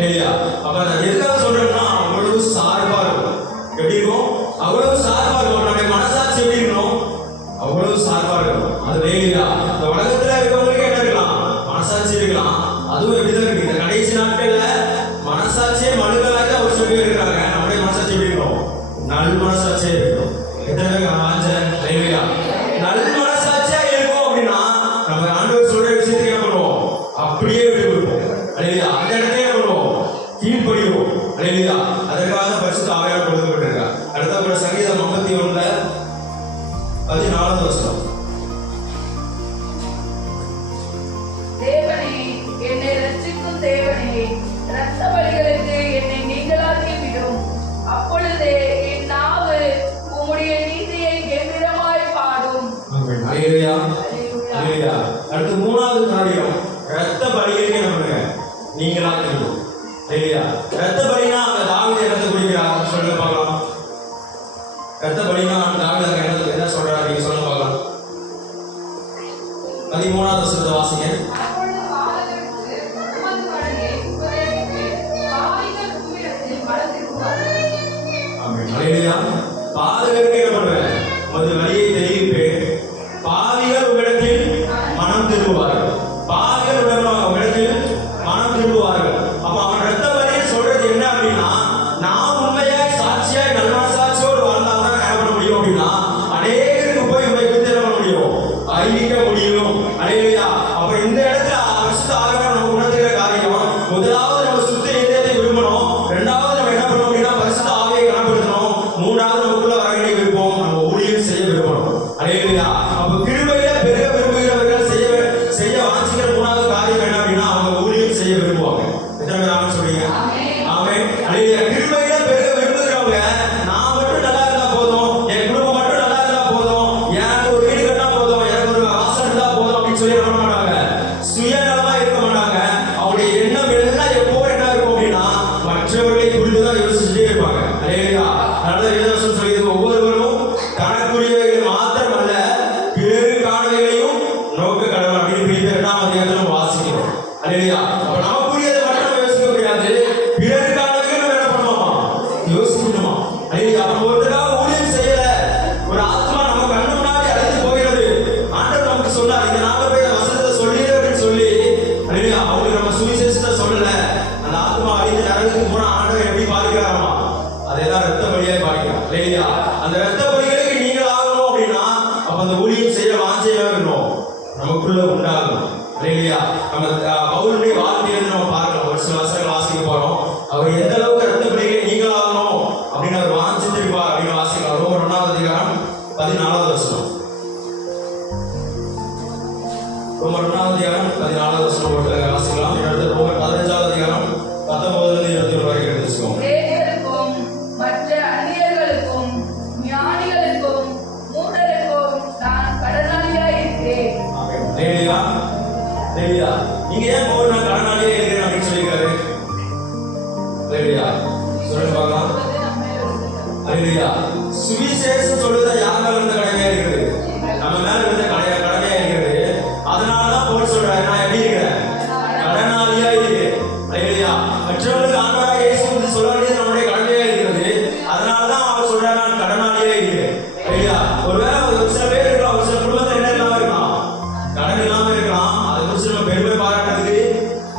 இல்லையா? அப்ப நான் எதுக்காக சொல்றேன்னா அவ்வளவு சார்பா இருக்கும். எப்படி இருக்கும்? அவ்வளவு சார்பா இருக்கும். நம்முடைய மனசாட்சி எப்படி இருக்கணும்? அவ்வளவு சார்பா இருக்கும். அது இல்லையா? இந்த உலகத்துல இருக்கவங்களுக்கு என்ன இருக்கலாம்? மனசாட்சி இருக்கலாம். அதுவும் எப்படிதான் இருக்கு? இந்த கடைசி நாட்கள்ல மனசாட்சியே மனுக்களாக ஒரு சொல்லி இருக்கிறாங்க. நம்முடைய மனசாட்சி எப்படி இருக்கும்? நல் மனசாட்சியே இருக்கும். எத்தனை இல்லையா? நல் மனசாட்சியா இருக்கும் அப்படின்னா நம்ம ஆண்டவர் சொல்ற விஷயத்துக்கு என்ன பண்ணுவோம்? அப்படியே விட்டு கொடுப்போம். இல்லையா? அந்த இடத்துல என்ன பண்ணுவோம்? கீழ்ப்படிவோம். இல்லையா? அதற்காக பரிசுத்த ஆவியானவர் கொடுக்கப்பட்டிருக்கார். அடுத்த சங்கீதம் 51:14 வசனம். தேவனே, என்னை ரட்சிக்கும் தேவனே, இரத்த பலிகளுக்கு என்னை நீங்களாக்கி விடும். அப்பொழுதே என் நாவு உம்முடைய நீதியை கம்பீரமாய் பாடும். ஹalleluya. ஹalleluya. அடுத்து மூணாவது காரியம், இரத்த பலிகளுக்கு என்ன பண்ணுங்க? நீங்களாக்கி விடும். ஹalleluya. இரத்த பலினா அந்த தாவீது என்னத்தை குறிக்கிறார்? சொல்லுங்க பார்க்கலாம். இரத்த பலினா அந்த தாவீது என்ன சொல்றாரு? நீங்க சொல்லுங்க பார்க்கலாம். 13வது வசனத்தை வாசிங்க. அப்பொழுது பாலகருக்கு உமது வழியை உபதேசித்து பாவிகள் உம்மிடத்தில் மனம் திரும்புவார்கள். ஆமென். ஹalleluya. பாதகருக்கு என்ன பண்ணுவேன்? உமது வழியை தெரிவிப்பேன். பாவிகள் உம்மிடத்தில் மனம் திரும்புவார்கள். பாவிகள் உம்மிடத்தில் மனம் திரும்புவார்கள். அப்ப அவன் இரத்த பலியை சொல்றது என்ன அப்படின்னா, நான் உண்மையாய் சாட்சியாய் நல்மனசாட்சியோடு வாழ்ந்தாதான் என்ன பண்ண முடியும் அப்படின்னா அநேகருக்கு போய் உண்மை குறித்து என்ன பண்ண முடியும்? அறிவிக்க முடியும். ஹalleluya. அப்ப இந்த இடத்துல பரிசுத்த ஆவியானவர் நம்ம உணர்த்துகிற காரியம், முதலாவது நம்ம சுத்த இதயத்தை விரும்பணும். இரண்டாவது நம்ம என்ன பண்ணணும் அப்படின்னா பரிசுத்த ஆவியை கனப்படுத்தணும். மூன்றாவது நமக்குள்ள வர வேண்டிய விருப்பம், நம்ம ஊழியம் செய்ய விரும்பணும். ஹalleluya. அப்ப கிருபையில பெருக விரும்புகிறவர்கள் செய்ய வாஞ்சிக்கிற மூணாவது காரியம் என்ன அப்படின்னா அவங்க ஊழியம் செய்ய விரும்புவாங்க. எத்தனை பேர் ஆமென் சொல்றீங்க? ஆமென். ஹalleluya. கிருபையில பெருக விரும்புகிறவங்க நான் மட்டும் நல்லா இருந்தா போதும், என் குடும்பம் மட்டும் நல்லா இருந்தா போதும், எனக்கு ஒரு வீடு கட்டினா போதும், எனக்கு ஒரு வாசல் இருந்தா போதும் அப்படின்னு சொல்லி பண்ண மாட்டாங்க. சுயநலமா இருக்க மாட்டாங்க. அதிகாரத்துல வாசிக்கிறோம். அல்லேலூயா. அப்ப நமக்குரியதை மட்டும் நம்ம யோசிக்க முடியாது, பிறருக்கானதை நம்ம என்ன பண்ணுவோமா, யோசிக்கணுமா. அல்லேலூயா. அப்ப ஒருத்தராக ஊழியம் செய்யல, ஒரு ஆத்மா நம்ம கண்ணு முன்னாடி அழைத்து போகிறது. ஆண்டவர் நமக்கு சொன்னார், இந்த நாள்ல போய் அந்த வசனத்தை சொல்லிடு அப்படின்னு சொல்லி, அல்லேலூயா, அவங்களுக்கு நம்ம சுவிசேஷத்தை சொல்லல, அந்த ஆத்மா அழிந்து நரகத்துக்கு போனா ஆண்டவர் எப்படி பாதிக்கிறாராமா, அதேதான் ரத்த பலியாய் பாதிக்கிறார். அல்லேலூயா. அந்த ரத்த பலிகளுக்கு நீங்கள் ஆகணும் அப்படின்னா அப்ப அந்த ஊழியம் செய்ய வாஞ்சையா இருக்கணும், நமக்குள்ள உண்டாகணும். அல்லேலூயா. நம்ம பவுலுடைய வாழ்க்கையிலிருந்து நம்ம பார்க்கலாம், ஒரு சில வசனங்கள் வாசிக்க போறோம். அவர் எந்த அளவுக்கு ரத்த பலிகளை நீங்கள் ஆகணும் அப்படின்னு அவர் வாஞ்சித்திருப்பார் அப்படின்னு வாசிக்கலாம். ரோமர் 1 அதிகாரம் 14 வசனம். ரோமர் 1 அதிகாரம் 14 வசனம் வாசிக்கலாம். அடுத்து ரோமர் 15 அதிகாரம் 19 21 வரைக்கும் எடுத்துக்கோங்க. லேவியருக்கும் மற்ற அந்நியர்களுக்கும் ஞானிகளுக்கும் மூடருக்கும் நான் கடனாளியாய் இருக்கிறேன். லேவியா, லேவியா, நீங்க ஏன் பவுல் நான் கடனாளியா இருக்கிறேன் அப்படின்னு சொல்லியிருக்காரு? லேவியா, சொல்லுங்க பார்க்கலாம். அல்லேலூயா. சுவிசேஷம் சொல்லுதா யார் மேல இருந்த கடமையா இருக்குது? நம்ம மேல இருந்த கடமையா இருக்குது. அதனாலதான் பவுல் சொல்றாரு, நான் எப்படி இருக்கிறேன்? கடனாளியா இருக்கிறேன். அல்லேலூயா. மற்றவர்களுக்கு ஆண்டவராகிய இயேசு கிறிஸ்து சொல்ல வேண்டியது நம்முடைய கடமையா இருக்கிறது. அதனாலதான் அவர் சொல்றாரு, நான் கடனாளியா இருக்கிறேன். அல்லேலூயா. ஒருவேளை ஒரு சில பேர் இருக்கலாம், ஒரு சில குடும்பத்துல என்ன இல்லாம இருக்கலாம், கடன் இல்லாம இருக்கலாம். அதை குறித்து நம்ம பெருமை பாராட்டுறதுக்கு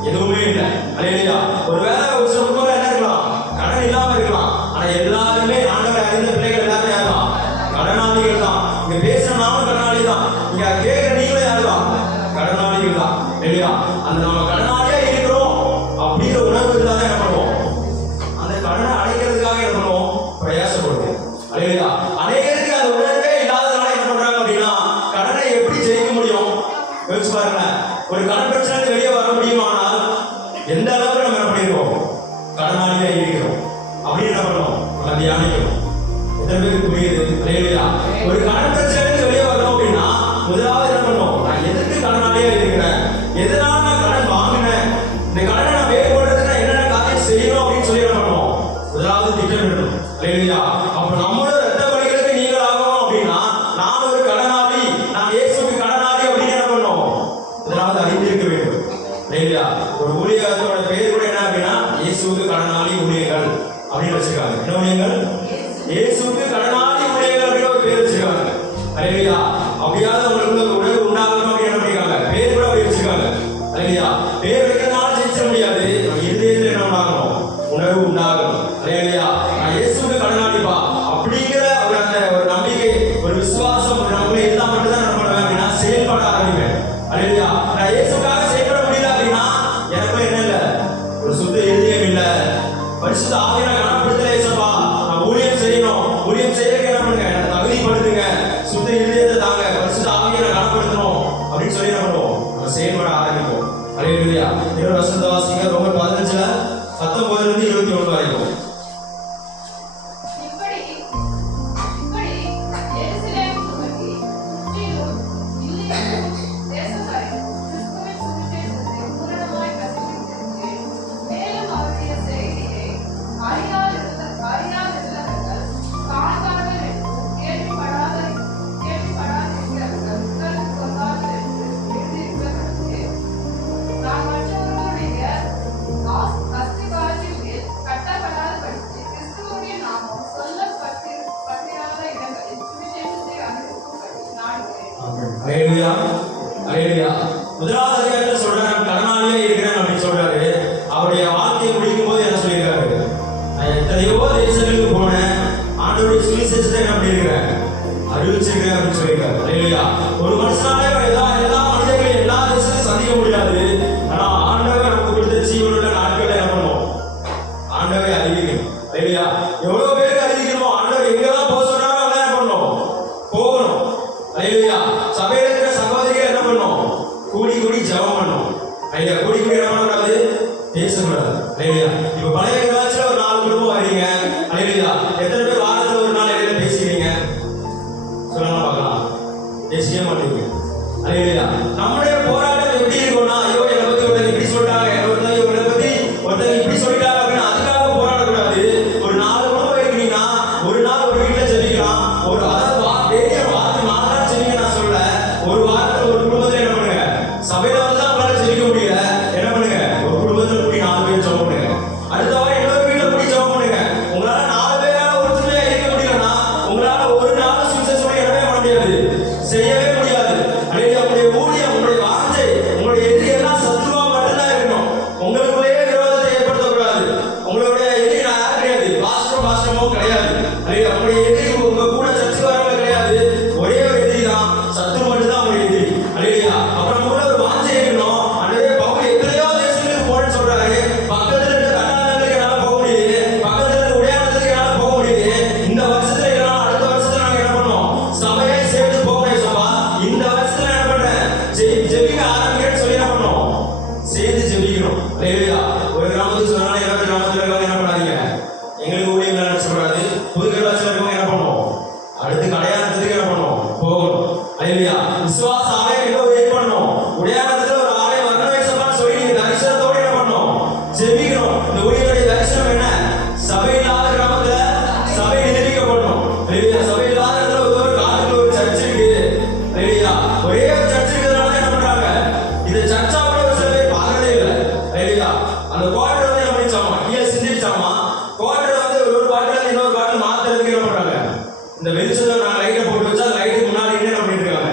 எதுவுமே இல்லை. அல்லேலூயா. ஒருவேளை ஒரு சில குடும்பத்துல என்ன இருக்கலாம், கடன் இல்லாம இருக்கலாம். ஆனா எல்லாருமே ஆண்டவரை அறிந்த பிள்ளைகள் எல்லாரும் யாருதான்? கடனாளிகள் தான். இங்க பேசுற நாமும் கடனாளி தான், இங்க கேட்கிற நீங்களும் யாருதான்? கடனாளிகள் தான். இல்லையா? அந்த நம்ம கடனாளியா இருக்கிறோம் அப்படிங்கிற உணர்வு இருந்தாதான் என்ன பண்ணுவோம், அந்த கடனை அடைக்கிறதுக்காக என்ன பண்ணுவோம், பிரயாசப்படுவோம். அல்லேலூயா. அநேகருக்கு அந்த உணர்வே இல்லாததுனால என்ன பண்றாங்க அப்படின்னா, கடனை எப்படி ஜெயிக்க முடியும் யோசிச்சு பாருங்க. ஒரு கடன் பிரச்சனை வெளியே வர முடியுமானால் எந்த அளவுக்கு நம்ம என்ன பண்ணிருக்கோம், கடனாளியா இருக்கிறோம் அப்படின்னு என்ன பண்ணணும், நம்ம தியானிக்கணும். எத்தனை பேருக்கு புரியுது? அல்லேலூயா. ஒரு கடன் பிரச்சனை வெளியே வரணும் அப்படின்னா முதலாவது என்ன பண்ணணும், நான் எதுக்கு கடனாளியா இருக்கிறேன், எதனால நான் கடன் வாங்கினேன், இந்த கடனை நான் மேற்கொள்றதுக்கு என்னென்ன காரியம் செய்யணும் அப்படின்னு சொல்லி என்ன பண்ணணும், முதலாவது திட்டமிடணும். அல்லேலூயா. அப்ப நம்மளோட ரத்த பலிகளுக்கு நீங்கள் ஆகணும் அப்படின்னா நான் ஒரு கடனாளி, நான் இயேசுக்கு கடனாளி அப்படின்னு என்ன பண்ணணும், முதலாவது அறிந்திருக்க வேண்டும். அல்லேலூயா. ஒரு ஊழியர்களோட பேர் கூட என்ன அப்படின்னா இயேசுக்கு கடனாளி ஊழியர்கள் அப்படின்னு வச்சிருக்காங்க. என்ன ஊழியர்கள்? இயேசுக்கு கடனாளி ஊழியர்கள் அப்படின்னு ஒரு பேர் வச்சிருக்காங்க. அல்லேலூயா. அப்படியாவது அவங்களுக்குள்ள ஒரு உணர்வு உண்டாகணும் அப்படின்னு என்ன பண்ணிருக்காங்க, பேர் கூட அப்படி வச்சிருக்காங்க. அல்லேலூயா. பேர் வைக்கிறதுனால ஜெயிச்சிட முடியாது, நம்ம இருதயத்தில் என்ன உண்டாகணும், உணர்வு உண்டாகணும். அல்லேலூயா. நான் இயேசுக்கு கடனாளிப்பா அப்படிங்கிற ஒரு அந்த ஒரு நம்பிக்கை, ஒரு விசுவாசம் நமக்குள்ள இருந்தா மட்டும் தான் என்ன பண்ணுவேன் அப்படின்னா செயல்பட ஆரம்பிப்பேன். அல்லேலூயா. நான் இயேசுக்காக செயல்பட முடியல அப்படின்னா எனக்குள்ள என்ன இல்லை, ஒரு சுத்த இருதயம் இல்லை, பரிசுத்த ஆவியான கனப்படுத்தல. இயேசுப்பா நான் ஊழியம் செய்யணும், ஊழியம் செய்யறதுக்கு என்ன பண்ணுங்க, என்னை தகுதிப்படுத்துங்க, சுத்த இருதயத்தை தாங்க, பரிசுத்த ஆவியை நான் கனப்படுத்தணும் அப்படின்னு சொல்லி என்ன பண்ணுவோம், நம்ம செயல்பட ஆரம்பிப்போம். அல்லேலூயா. இன்னொரு வசனத்தை வாசிங்க. ரோமர் 15 19 21 வரைக்கும். எருசலேம் துவங்கி சுற்றிலும் இல்லையும் தேசத்தாரை கிறிஸ்துவின் சுவிசேஷத்தை பூரணமாய் பிரசங்கித்திருக்கு. மேலும் அவருடைய செய்தியை அறியாதிருந்தவர்கள் காண்பார்கள் என்றும் கேள்விப்படாதிருக்கிறவர்கள் உடலுக்கு வந்தார்கள் என்று எழுதியிருக்கிறவர்களுக்கு நான் மற்றவர்களுடைய அஸ்திபாரத்தின் மேல் கட்டப்படாதபடிக்கு கிறிஸ்துவுடைய நாமம் சொல்லப்பட்டிராத இடங்களில் சுவிசேஷத்தை அறிவிக்கும்படி நாடுகிறேன். அல்லேலூயா. அல்லேலூயா. முதலாவது அதிகாரத்துல சொல்றாரு, நான் கடனாளியா இருக்கிறேன் அப்படின்னு சொல்றாரு. அவருடைய வாழ்க்கையை முடிக்கும் போது என்ன சொல்லியிருக்காரு, நான் எத்தனையோ தேசங்களுக்கு போனேன், ஆண்டவருடைய சுவிசேஷத்தை என்ன பண்ணியிருக்கிறேன், அறிவிச்சிருக்கிறேன் அப்படின்னு சொல்லியிருக்காரு. அல்லேலூயா. ஒரு மனுஷனாலே எல்லா மனிதர்களையும் எல்லா தேசத்தையும் சந்திக்க முடியாது. ஆனா ஆண்டவர் நமக்கு கொடுத்த ஜீவனுள்ள நாட்களை என்ன பண்ணுவோம், ஆண்டவரை அறிவிக்கணும். அல்லேலூயா. எவ்வளவு பேருக்கு அறிவிக்கணுமோ, ஆண்டவர் எங்கெல்லாம் போக சொன்னாரோ அங்க என்ன பண்ணணும், போகணும். அல்லேலூயா. சபையில இருக்கிற சகோதரிகள் என்ன பண்ணணும், கூடி கூடி ஜெபம் பண்ணணும். ஐயா கூடி கூடி என்ன பண்ணக்கூடாது, பேசக்கூடாது. அல்லேலூயா. இப்ப பழைய காலத்துல ஒரு 4 குடும்பம் வரீங்க. அல்லேலூயா. எத்தனை பேர் வாரத்துல ஒரு நாள் இடையில பேசுறீங்க சொல்லுங்க பார்க்கலாம், பேசவே மாட்டீங்க. அல்லேலூயா. நம்முடைய போராட்டம் எப்படி இருக்கும்னா, ஐயோ என்னை பத்தி ஒருத்தர் இப்படி சொல்லிட்டாங்க, என்னை பத்தி ஒருத்தர் இப்படி சொல்லிட்டாங்க அப்படின்னு அதுக்காக போராடக்கூடாது. ஒரு 4 குடும்பம் இருக்கீங்கன்னா ஒரு நாள் ஒரு வீட்டுல ஜெபிக்கலாம். ஒரு அதாவது வாரத்துக்கு 4 நாள் ஜெபிக்க நான் சொல்ல, ஒரு வாரத்துல ஒரு குடும்பத்துல என்ன பண்ணுங்க, சபையில வந்து தான் அல்லேலூயா. ஒரு கிராமத்துக்கு சொன்னாலும் இன்னொரு கிராமத்துல இருக்கவங்க என்ன பண்ணாதீங்க, எங்களுக்கு ஊழியம் நினைச்சக்கூடாது. புது கருவாச்சியில் இருக்கவங்க என்ன பண்ணுவோம், அடுத்து கடையாளத்துக்கு என்ன பண்ணுவோம், போகணும். அல்லேலூயா. விசுவாச ஆலயம் எங்க வெயிட் பண்ணணும், உடையாளத்துல ஒரு ஆலயம் வரணும் ஏசப்பான்னு சொல்லி நீங்க தரிசனத்தோட என்ன பண்ணணும், ஜெபிக்கணும். இந்த ஊழியருடைய தரிசனம் என்ன, சபை இல்லாத கிராமத்துல சபை நிரூபிக்கப்படணும். அல்லேலூயா. சபை இல்லாத இடத்துல ஒரு காலத்துல ஒரு சர்ச் இருக்கு. அல்லேலூயா. ஒரே ஒரு சர்ச் இருக்கிறதுனால என்ன பண்றாங்க, இந்த சர்ச்சா கூட ஒரு சில பேர் பார்க்கறதே இல்லை. அல்லேலூயா. அந்த குவார்டர் வந்து என்ன பண்ணிச்சாமா, கீழே சிந்திச்சாமா, குவார்டர் வந்து ஒரு பாட்டில இன்னொரு பாட்டில் மாத்துறதுக்கு என்ன பண்றாங்க, இந்த வெளிச்சத்துல நான் லைட்டை போட்டு வச்சா லைட்டுக்கு முன்னாடி என்ன பண்ணிட்டு இருக்காங்க,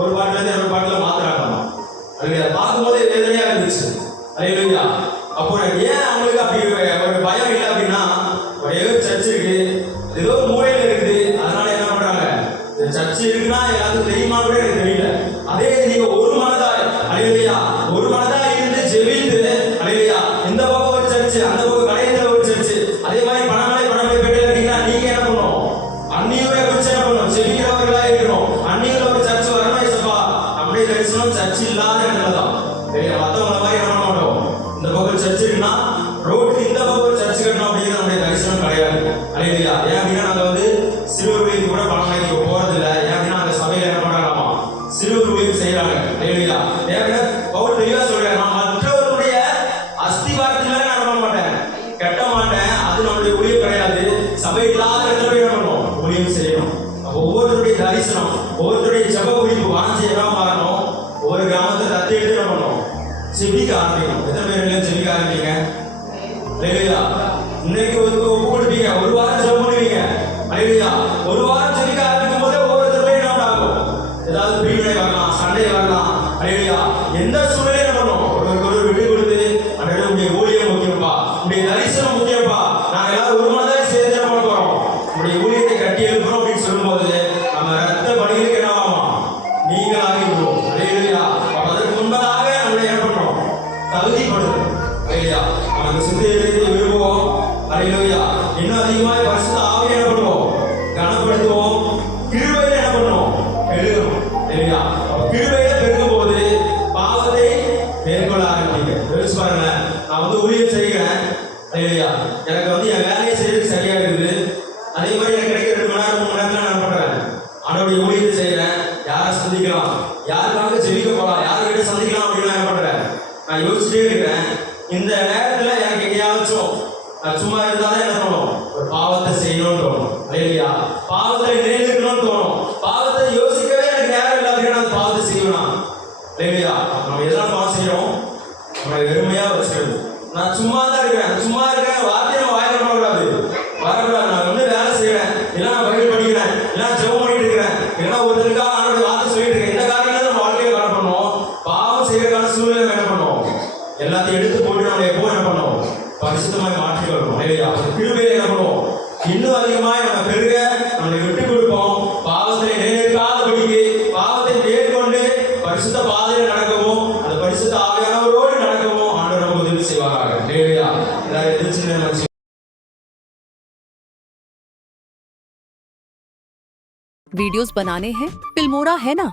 ஒரு பாட்டில இருந்து இன்னொரு பாட்டில மாத்துறாங்கம்மா. அல்லேலூயா. பார்க்கும்போது வேதனையா இருந்துச்சு. அல்லேலூயா. அப்போ ஏன் அவங்களுக்கு அப்படி ஒரு பயம் இல்லை அப்படின்னா, ஒரே ஒரு சர்ச் இருக்கு, ஏதோ ஒரு மூலையில இருக்குது, அதனால என்ன பண்றாங்க, இந்த சர்ச் இருக்குன்னா எல்லாத்துக்கும் தெரியுமா கூட எனக்கு தெரியல. அதே நீங்க ஒரு மனதா, அல்லேலூயா, ஒரு மனதா இருந்து ஜெபித்து, அல்லேலூயா, இந்த பக்கம் ஒரு சர்ச், அந்த பக்கம் கடையில ஒரு சர்ச், அதே மாதிரி பணமலை பெட்டில் அப்படின்னா நீங்க என்ன பண்ணணும், அந்நியூரை குறிச்சு என்ன பண்ணணும், ஜெபிக்கிறவர்களா இருக்கணும். அந்நியூர்ல ஒரு சர்ச் வரணும் ஏசப்பா. நம்முடைய தரிசனம் சர்ச் இல்லாத இடத்துல தான். மற்றவங்கள மாதிரி என்ன பண்ண மாட்டோம், இந்த பக்கம் சர்ச் இருக்குன்னா ரோட்டுக்கு இந்த பக்கம் ஒரு சர்ச் கட்டணும் அப்படிங்கிறது நம்முடைய தரிசனம் கிடையாது. அல்லேலூயா. ஏன் அப்படின்னா நாங்க வந்து சிறுவர் ஊழியத்துக்கு கூட பணமலைக்கு போறது இல்லை. ஏன் அப்படின்னா அந்த சபையில என்ன பண்றாங்களாமா, சிறுவர் ஊழியம் செய்யறாங்க. அல்லேலூயா. ஏன் அப்படின்னா பவுல் தெளிவா சொல்றாரு, நான் மற்றவர்களுடைய அஸ்திவாரத்தின் மேல நான் பண்ண மாட்டேன், கட்ட மாட்டேன். அது நம்மளுடைய ஊழியம் கிடையாது. சபை இல்லாத இடத்துல போய் என்ன பண்ணணும், ஊழியம் செய்யணும். அப்போ ஒவ்வொருத்தருடைய தரிசனம், ஒவ்வொருத்தருடைய ஜெப குறிப்பு வாஞ்சி என்ன மாறணும், ஒவ்வொரு கிராமத்தை தத்தி எடுத்து என்ன பண்ணணும், ஜெபிக்க ஆரம்பிக்கணும். எத்தனை பேர் ஜெபிக்க ஆரம்பிங்க. அல்லேலூயா. இன்னைக்கு ஒப்பு கொடுப்பீங்க, ஒரு வாரம் ஜெபம் பண்ணுவீங்க. அல்லேலூயா. ஒரு வாரம் ஜெபிக்க ஆரம்பிக்கும் போதே ஒவ்வொருத்தருமே என்ன ஆகும், ஏதாவது பிரிவினை வரலாம், சண்டை வரலாம். அல்லேலூயா. எந்த சூழ்நிலை என்ன பண்ணணும், ஒரு விட்டு கொடுத்து அந்த உடைய ஊழியம் முக்கியப்பா, உடைய தரிசனம் முக்கியப்பா, நாங்க எல்லாரும் ஒரு மனதாக சேர்ந்து என்ன பண்ண போறோம், உடைய ஊழியத்தை கட்டி எழுப்புறோம் அப்படின்னு சொல்லும்போது நம்ம ரத்த பணிகளுக்கு என்ன ஆகும், நீங்கள் ஆகிவிடுவோம். அல்லேலூயா. அதற்கு முன்பதாக நம்மளை என்ன பண்றோம், தகுதிப்படுத்தும். அல்லேலூயா. நமக்கு சுத்திகரித்து விரும்புவோம். அல்லேலூயா. இன்னும் அதிகமாக பரிசுத்த ஆவியை என்ன பண்ணுவோம், கனப்படுத்துவோம். கிருபையில என்ன பண்ணுவோம், பெருகணும். அல்லேலூயா. கிருபையில பெருகும் போது பாவத்தை மேற்கொள்ள ஆரம்பிங்க. யோசிச்சு பாருங்க, நான் வந்து ஊழியம் செய்கிறேன். அல்லேலூயா. எனக்கு வந்து என் வேலையை செய்யறதுக்கு சரியா இருக்குது. அதே மாதிரி எனக்கு கிடைக்கிற 2 மணி நேரம் 3 மணி நேரத்துல நான் பண்றேன், ஆண்டவருடைய ஊழியத்தை செய்யறேன். யாரை சந்திக்கலாம், யாருக்காக ஜெபிக்க போகலாம், யாருக்கிட்ட சந்திக்கலாம் அப்படின்னு நான் என்ன பண்றேன், நான் யோசிச்சுட்டே இருக்கிறேன். இந்த நேரத்துல எனக்கு எங்கேயாச்சும் நான் சும்மா இருந்தாதான் என்ன தோணும், ஒரு பாவத்தை செய்யணும்னு தோணும். அல்லேலூயா. பாவத்தை நிலைநிறுத்தணும்னு தோணும். பாவத்தை யோசிக்கவே எனக்கு நேரம் இல்லை அப்படின்னா அந்த பாவத்தை செய்யணும். அல்லேலூயா. நம்ம எதெல்லாம் பாவம் செய்யறோம், நம்மளை வெறுமையா வச்சுக்கிறது. நான் சும்மா தான் இருக்கிறேன், சும்மா இருக்கிறேன் வார்த்தையை நம்ம வாயில வரக்கூடாது. நான் வந்து வேலை செய்யறேன், இல்லை நான் பைபிள் படிக்கிறேன், இல்லை ஜெபம் பண்ணிட்டு இருக்கிறேன், இல்லை ஒருத்தருக்காக ஆண்டோட வார்த்தை சொல்லிட்டு இருக்கேன். இந்த காரியங்களை நம்ம வாழ்க்கையில என்ன பண்ணணும், பாவம் செய்யறதுக்கான சூழ்நிலை என்ன பண்ணணும், எல்லாத்தையும் எடுத்து போட்டு நம்ம எப்போ என்ன பண்ணணும், பரிசுத்தமாய் மாற்றிக்கொள்ளணும். இல்லையா. கிருபையில என்ன பண்ணுவோம், இன்னும் அதிகமாய் நம்ம பெருக நம்மளை விட்டு கொடுப்போம். பாவத்தை நிலைநிற்காதபடிக்கு பாவத்தை மேற்கொண்டு பரிசுத்த பாதையில் நடக்கவும், அந்த பரிசுத்த ஆவியானவரோடு நடக்கவும் ஆண்டவர் நமக்கு உதவி செய்வாராக. இல்லையா. எல்லாரும் எதிர்த்து वीडियोस बनाने हैं, फिल्मोरा है ना।